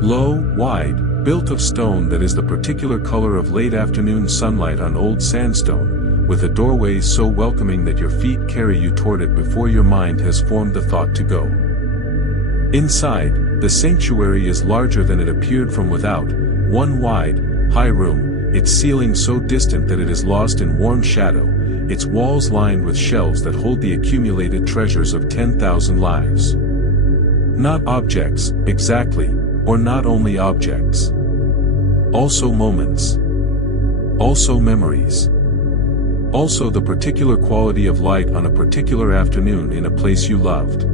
Low, wide, built of stone that is the particular color of late afternoon sunlight on old sandstone, with a doorway so welcoming that your feet carry you toward it before your mind has formed the thought to go. Inside, the sanctuary is larger than it appeared from without, one wide, high room, its ceiling so distant that it is lost in warm shadow, its walls lined with shelves that hold the accumulated treasures of 10,000 lives. Not objects, exactly, or not only objects. Also moments. Also memories. Also the particular quality of light on a particular afternoon in a place you loved.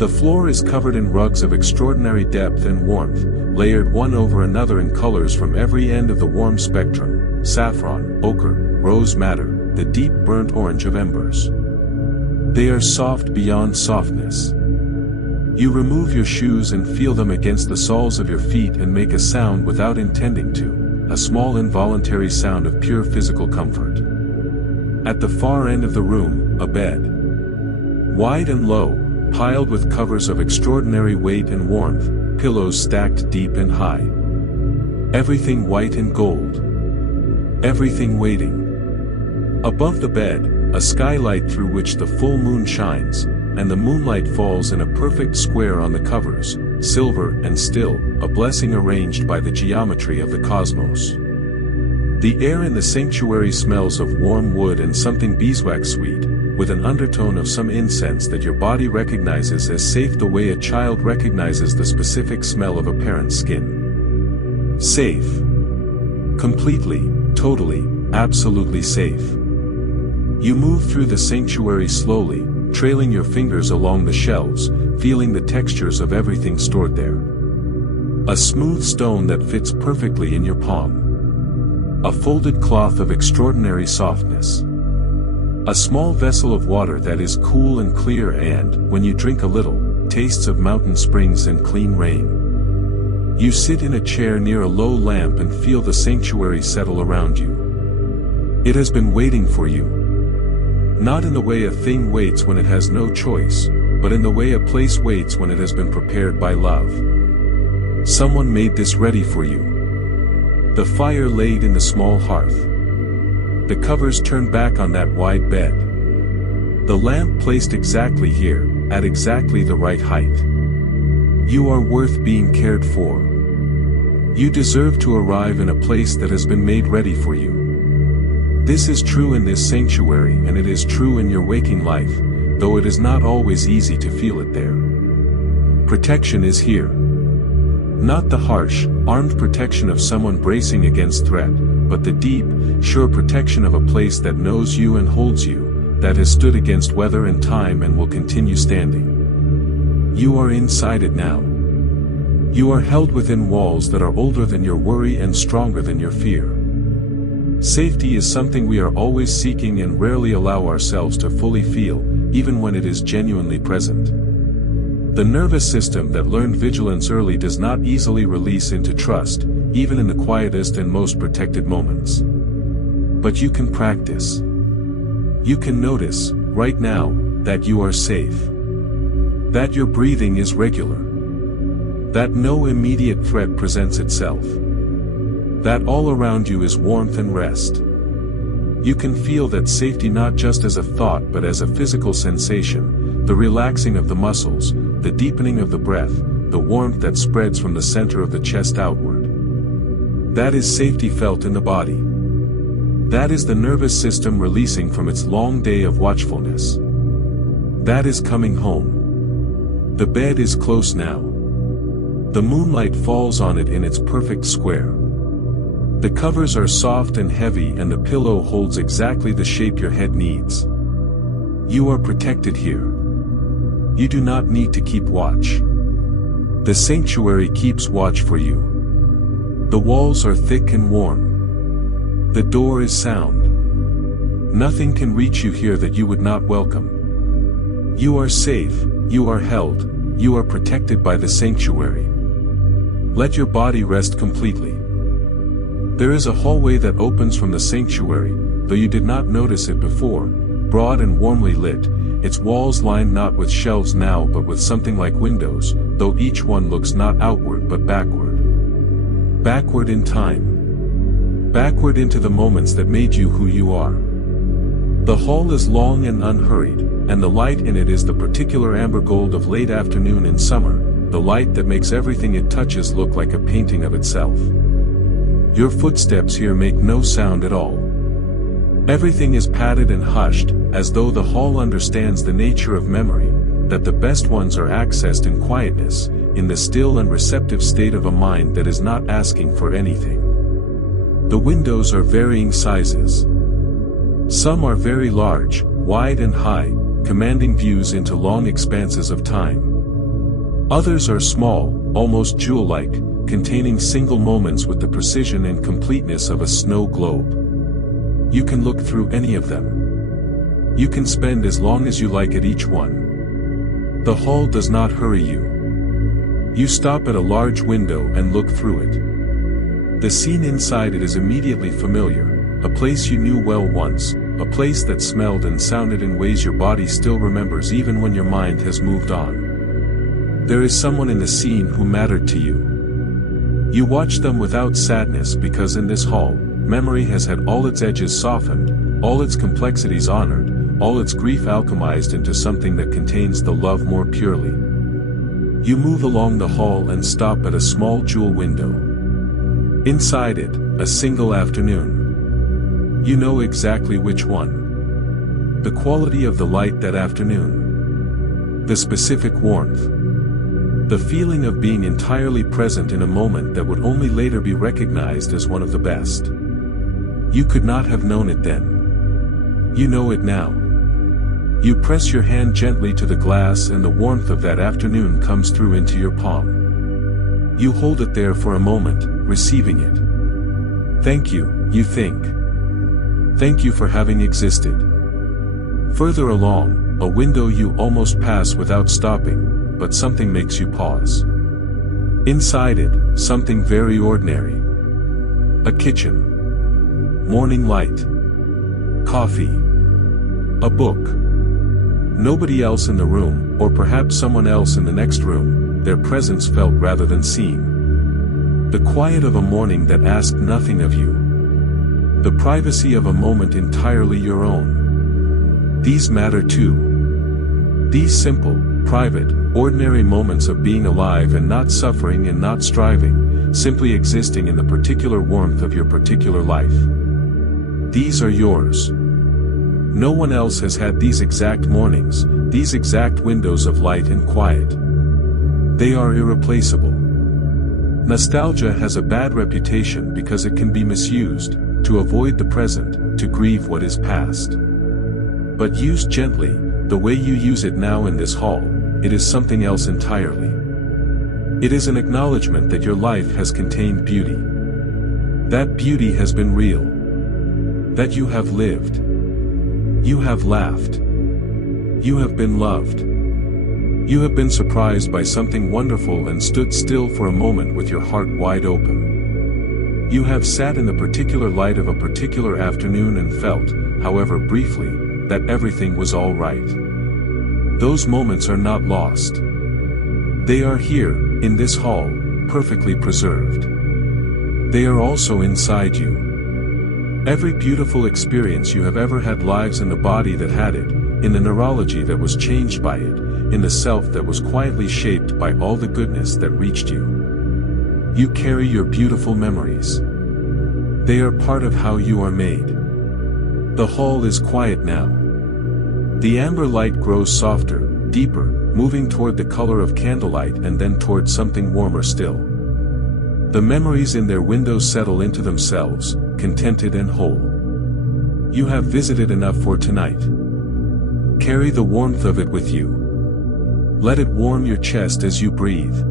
The floor is covered in rugs of extraordinary depth and warmth, layered one over another in colors from every end of the warm spectrum, saffron, ochre, rose madder, the deep burnt orange of embers. They are soft beyond softness. You remove your shoes and feel them against the soles of your feet and make a sound without intending to, a small involuntary sound of pure physical comfort. At the far end of the room, a bed. Wide and low, piled with covers of extraordinary weight and warmth, pillows stacked deep and high. Everything white and gold. Everything waiting. Above the bed, a skylight through which the full moon shines, and the moonlight falls in a perfect square on the covers, silver and still, a blessing arranged by the geometry of the cosmos. The air in the sanctuary smells of warm wood and something beeswax sweet, with an undertone of some incense that your body recognizes as safe the way a child recognizes the specific smell of a parent's skin. Safe. Completely, totally, absolutely safe. You move through the sanctuary slowly, trailing your fingers along the shelves, feeling the textures of everything stored there. A smooth stone that fits perfectly in your palm. A folded cloth of extraordinary softness. A small vessel of water that is cool and clear and, when you drink a little, tastes of mountain springs and clean rain. You sit in a chair near a low lamp and feel the sanctuary settle around you. It has been waiting for you. Not in the way a thing waits when it has no choice, but in the way a place waits when it has been prepared by love. Someone made this ready for you. The fire laid in the small hearth. The covers turned back on that wide bed. The lamp placed exactly here, at exactly the right height. You are worth being cared for. You deserve to arrive in a place that has been made ready for you. This is true in this sanctuary, and it is true in your waking life, though it is not always easy to feel it there. Protection is here. Not the harsh, armed protection of someone bracing against threat, but the deep, sure protection of a place that knows you and holds you, that has stood against weather and time and will continue standing. You are inside it now. You are held within walls that are older than your worry and stronger than your fear. Safety is something we are always seeking and rarely allow ourselves to fully feel, even when it is genuinely present. The nervous system that learned vigilance early does not easily release into trust, even in the quietest and most protected moments. But you can practice. You can notice, right now, that you are safe. That your breathing is regular. That no immediate threat presents itself. That all around you is warmth and rest. You can feel that safety not just as a thought but as a physical sensation, the relaxing of the muscles, the deepening of the breath, the warmth that spreads from the center of the chest outward. That is safety felt in the body. That is the nervous system releasing from its long day of watchfulness. That is coming home. The bed is close now. The moonlight falls on it in its perfect square. The covers are soft and heavy and the pillow holds exactly the shape your head needs. You are protected here. You do not need to keep watch. The sanctuary keeps watch for you. The walls are thick and warm. The door is sound. Nothing can reach you here that you would not welcome. You are safe, you are held, you are protected by the sanctuary. Let your body rest completely. There is a hallway that opens from the sanctuary, though you did not notice it before, broad and warmly lit, its walls lined not with shelves now but with something like windows, though each one looks not outward but backward. Backward in time. Backward into the moments that made you who you are. The hall is long and unhurried, and the light in it is the particular amber gold of late afternoon in summer, the light that makes everything it touches look like a painting of itself. Your footsteps here make no sound at all. Everything is padded and hushed, as though the hall understands the nature of memory, that the best ones are accessed in quietness, in the still and receptive state of a mind that is not asking for anything. The windows are varying sizes. Some are very large, wide and high, commanding views into long expanses of time. Others are small, almost jewel-like, containing single moments with the precision and completeness of a snow globe. You can look through any of them. You can spend as long as you like at each one. The hall does not hurry you. You stop at a large window and look through it. The scene inside it is immediately familiar, a place you knew well once, a place that smelled and sounded in ways your body still remembers even when your mind has moved on. There is someone in the scene who mattered to you. You watch them without sadness because in this hall, memory has had all its edges softened, all its complexities honored, all its grief alchemized into something that contains the love more purely. You move along the hall and stop at a small jewel window. Inside it, a single afternoon. You know exactly which one. The quality of the light that afternoon. The specific warmth. The feeling of being entirely present in a moment that would only later be recognized as one of the best. You could not have known it then. You know it now. You press your hand gently to the glass and the warmth of that afternoon comes through into your palm. You hold it there for a moment, receiving it. Thank you, you think. Thank you for having existed. Further along, a window you almost pass without stopping, but something makes you pause. Inside it, something very ordinary. A kitchen. Morning light. Coffee. A book. Nobody else in the room, or perhaps someone else in the next room, their presence felt rather than seen. The quiet of a morning that asked nothing of you. The privacy of a moment entirely your own. These matter too. These simple, private, ordinary moments of being alive and not suffering and not striving, simply existing in the particular warmth of your particular life. These are yours. No one else has had these exact mornings, these exact windows of light and quiet. They are irreplaceable. Nostalgia has a bad reputation because it can be misused, to avoid the present, to grieve what is past. But used gently, the way you use it now in this hall, it is something else entirely. It is an acknowledgement that your life has contained beauty. That beauty has been real. That you have lived. You have laughed. You have been loved. You have been surprised by something wonderful and stood still for a moment with your heart wide open. You have sat in the particular light of a particular afternoon and felt, however briefly, that everything was all right. Those moments are not lost. They are here, in this hall, perfectly preserved. They are also inside you. Every beautiful experience you have ever had lives in the body that had it, in the neurology that was changed by it, in the self that was quietly shaped by all the goodness that reached you. You carry your beautiful memories. They are part of how you are made. The hall is quiet now. The amber light grows softer, deeper, moving toward the color of candlelight and then toward something warmer still. The memories in their windows settle into themselves, contented and whole. You have visited enough for tonight. Carry the warmth of it with you. Let it warm your chest as you breathe.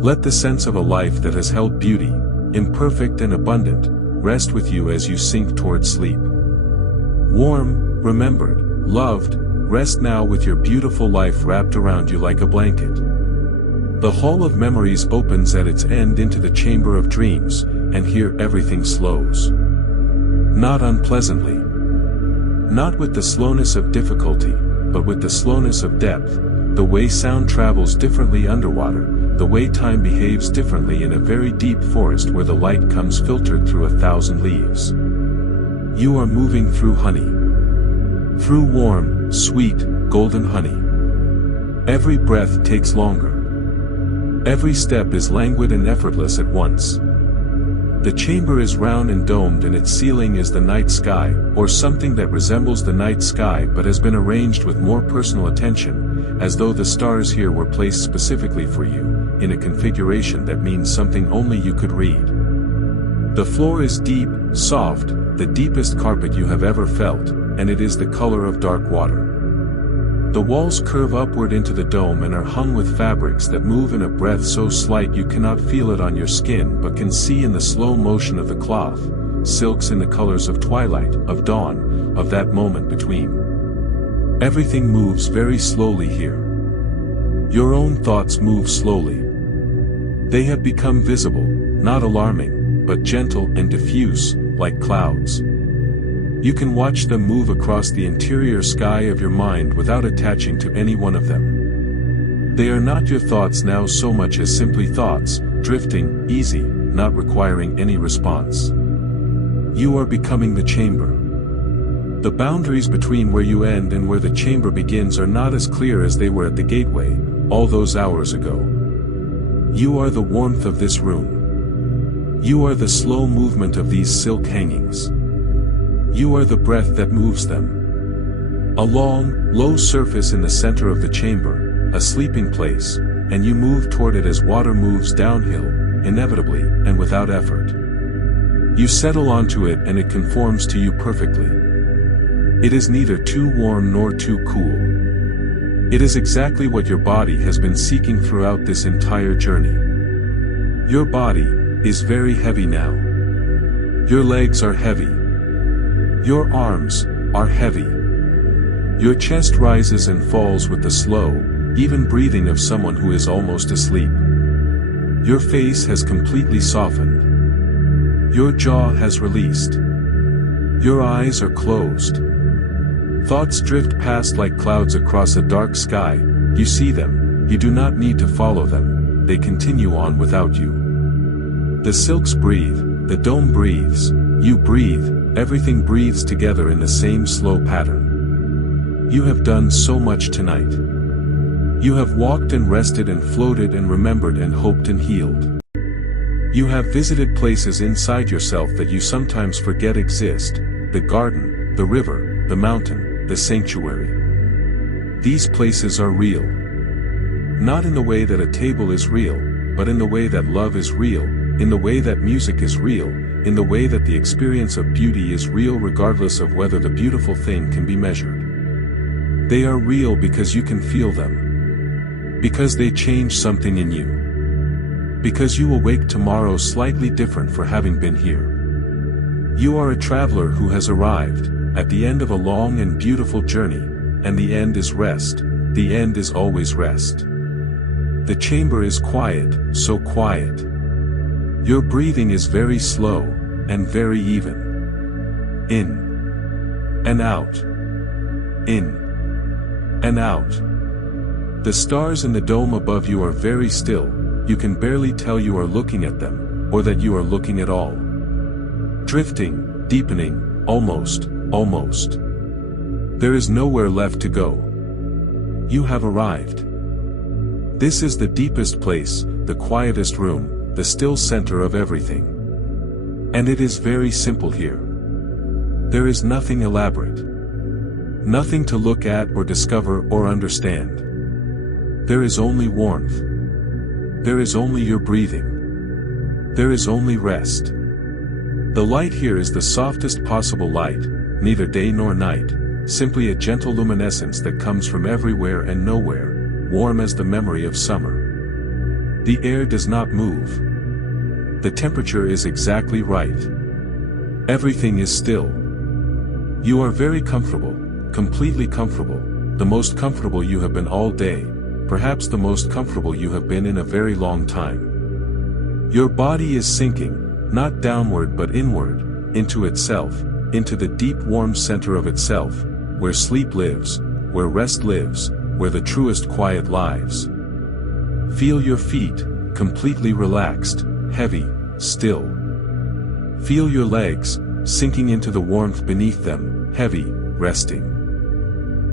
Let the sense of a life that has held beauty, imperfect and abundant, rest with you as you sink toward sleep. Warm, remembered, loved, rest now with your beautiful life wrapped around you like a blanket. The hall of memories opens at its end into the chamber of dreams, and here everything slows. Not unpleasantly. Not with the slowness of difficulty, but with the slowness of depth, the way sound travels differently underwater, the way time behaves differently in a very deep forest where the light comes filtered through 1,000 leaves. You are moving through honey. Through warm, sweet, golden honey. Every breath takes longer. Every step is languid and effortless at once. The chamber is round and domed and its ceiling is the night sky, or something that resembles the night sky but has been arranged with more personal attention, as though the stars here were placed specifically for you, in a configuration that means something only you could read. The floor is deep, soft, the deepest carpet you have ever felt, and it is the color of dark water. The walls curve upward into the dome and are hung with fabrics that move in a breath so slight you cannot feel it on your skin but can see in the slow motion of the cloth, silks in the colors of twilight, of dawn, of that moment between. Everything moves very slowly here. Your own thoughts move slowly. They have become visible, not alarming, but gentle and diffuse, like clouds. You can watch them move across the interior sky of your mind without attaching to any one of them. They are not your thoughts now so much as simply thoughts, drifting, easy, not requiring any response. You are becoming the chamber. The boundaries between where you end and where the chamber begins are not as clear as they were at the gateway, all those hours ago. You are the warmth of this room. You are the slow movement of these silk hangings. You are the breath that moves them. A long, low surface in the center of the chamber, a sleeping place, and you move toward it as water moves downhill, inevitably, and without effort. You settle onto it and it conforms to you perfectly. It is neither too warm nor too cool. It is exactly what your body has been seeking throughout this entire journey. Your body is very heavy now. Your legs are heavy. Your arms are heavy. Your chest rises and falls with the slow, even breathing of someone who is almost asleep. Your face has completely softened. Your jaw has released. Your eyes are closed. Thoughts drift past like clouds across a dark sky. You see them, you do not need to follow them, they continue on without you. The silks breathe, the dome breathes, you breathe, everything breathes together in the same slow pattern. You have done so much tonight. You have walked and rested and floated and remembered and hoped and healed. You have visited places inside yourself that you sometimes forget exist, the garden, the river, the mountain, the sanctuary. These places are real. Not in the way that a table is real, but in the way that love is real, in the way that music is real, in the way that the experience of beauty is real regardless of whether the beautiful thing can be measured. They are real because you can feel them. Because they change something in you. Because you awake tomorrow slightly different for having been here. You are a traveler who has arrived, at the end of a long and beautiful journey, and the end is rest, the end is always rest. The chamber is quiet, so quiet. Your breathing is very slow, and very even. In. And out. In. And out. The stars in the dome above you are very still, you can barely tell you are looking at them, or that you are looking at all. Drifting, deepening, almost. There is nowhere left to go. You have arrived. This is the deepest place, the quietest room, the still center of everything. And it is very simple here. There is nothing elaborate. Nothing to look at or discover or understand. There is only warmth. There is only your breathing. There is only rest. The light here is the softest possible light, neither day nor night, simply a gentle luminescence that comes from everywhere and nowhere, warm as the memory of summer. The air does not move. The temperature is exactly right. Everything is still. You are very comfortable, completely comfortable, the most comfortable you have been all day, perhaps the most comfortable you have been in a very long time. Your body is sinking, not downward but inward, into itself, into the deep warm center of itself, where sleep lives, where rest lives, where the truest quiet lies. Feel your feet, completely relaxed, heavy, still. Feel your legs, sinking into the warmth beneath them, heavy, resting.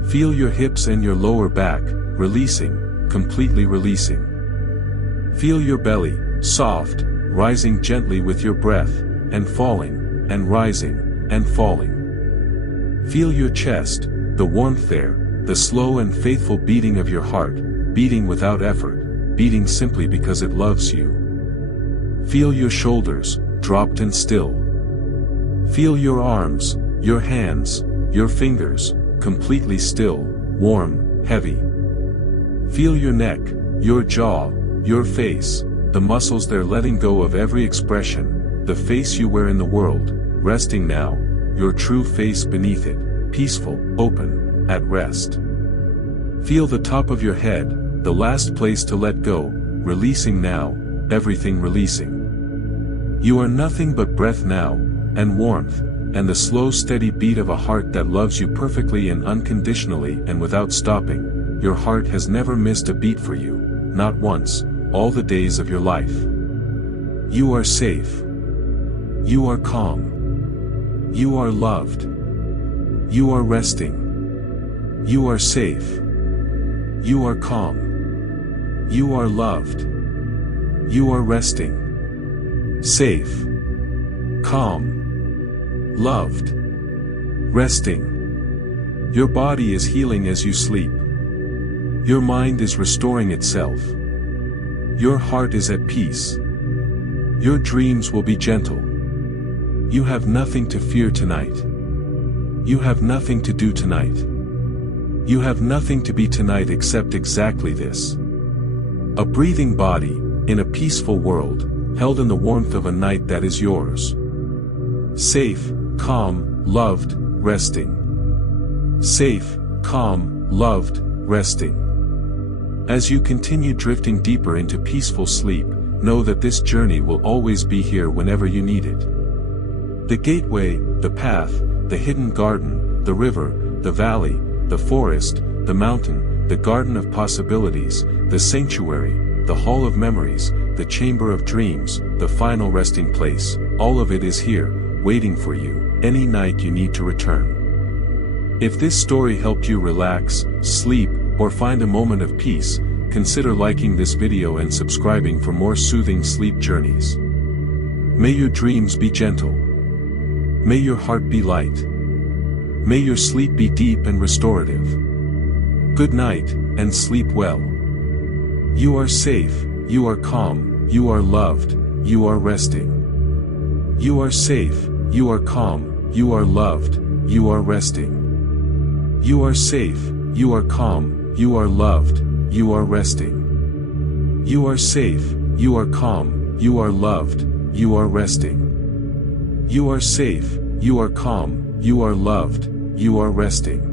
Feel your hips and your lower back, releasing, completely releasing. Feel your belly, soft, rising gently with your breath, and falling, and rising, and falling. Feel your chest, the warmth there, the slow and faithful beating of your heart, beating without effort, beating simply because it loves you. Feel your shoulders, dropped and still. Feel your arms, your hands, your fingers, completely still, warm, heavy. Feel your neck, your jaw, your face, the muscles there letting go of every expression, the face you wear in the world, resting now, your true face beneath it, peaceful, open, at rest. Feel the top of your head, the last place to let go, releasing now, everything releasing. You are nothing but breath now, and warmth, and the slow steady beat of a heart that loves you perfectly and unconditionally and without stopping. Your heart has never missed a beat for you, not once, all the days of your life. You are safe. You are calm. You are loved. You are resting. You are safe. You are calm. You are loved. You are resting. Safe. Calm. Loved. Resting. Your body is healing as you sleep. Your mind is restoring itself. Your heart is at peace. Your dreams will be gentle. You have nothing to fear tonight. You have nothing to do tonight. You have nothing to be tonight except exactly this. A breathing body, in a peaceful world, held in the warmth of a night that is yours. Safe, calm, loved, resting. Safe, calm, loved, resting. As you continue drifting deeper into peaceful sleep, know that this journey will always be here whenever you need it. The gateway, the path, the hidden garden, the river, the valley, the forest, the mountain, the garden of possibilities, the sanctuary, the hall of memories, the chamber of dreams, the final resting place, all of it is here, waiting for you, any night you need to return. If this story helped you relax, sleep, or find a moment of peace, consider liking this video and subscribing for more soothing sleep journeys. May your dreams be gentle. May your heart be light. May your sleep be deep and restorative. Good night, and sleep well. You are safe, you are calm, you are loved, you are resting. You are safe, you are calm, you are loved, you are resting. You are safe, you are calm, you are loved, you are resting. You are safe, you are calm, you are loved, you are resting. You are safe, you are calm, you are loved, you are resting.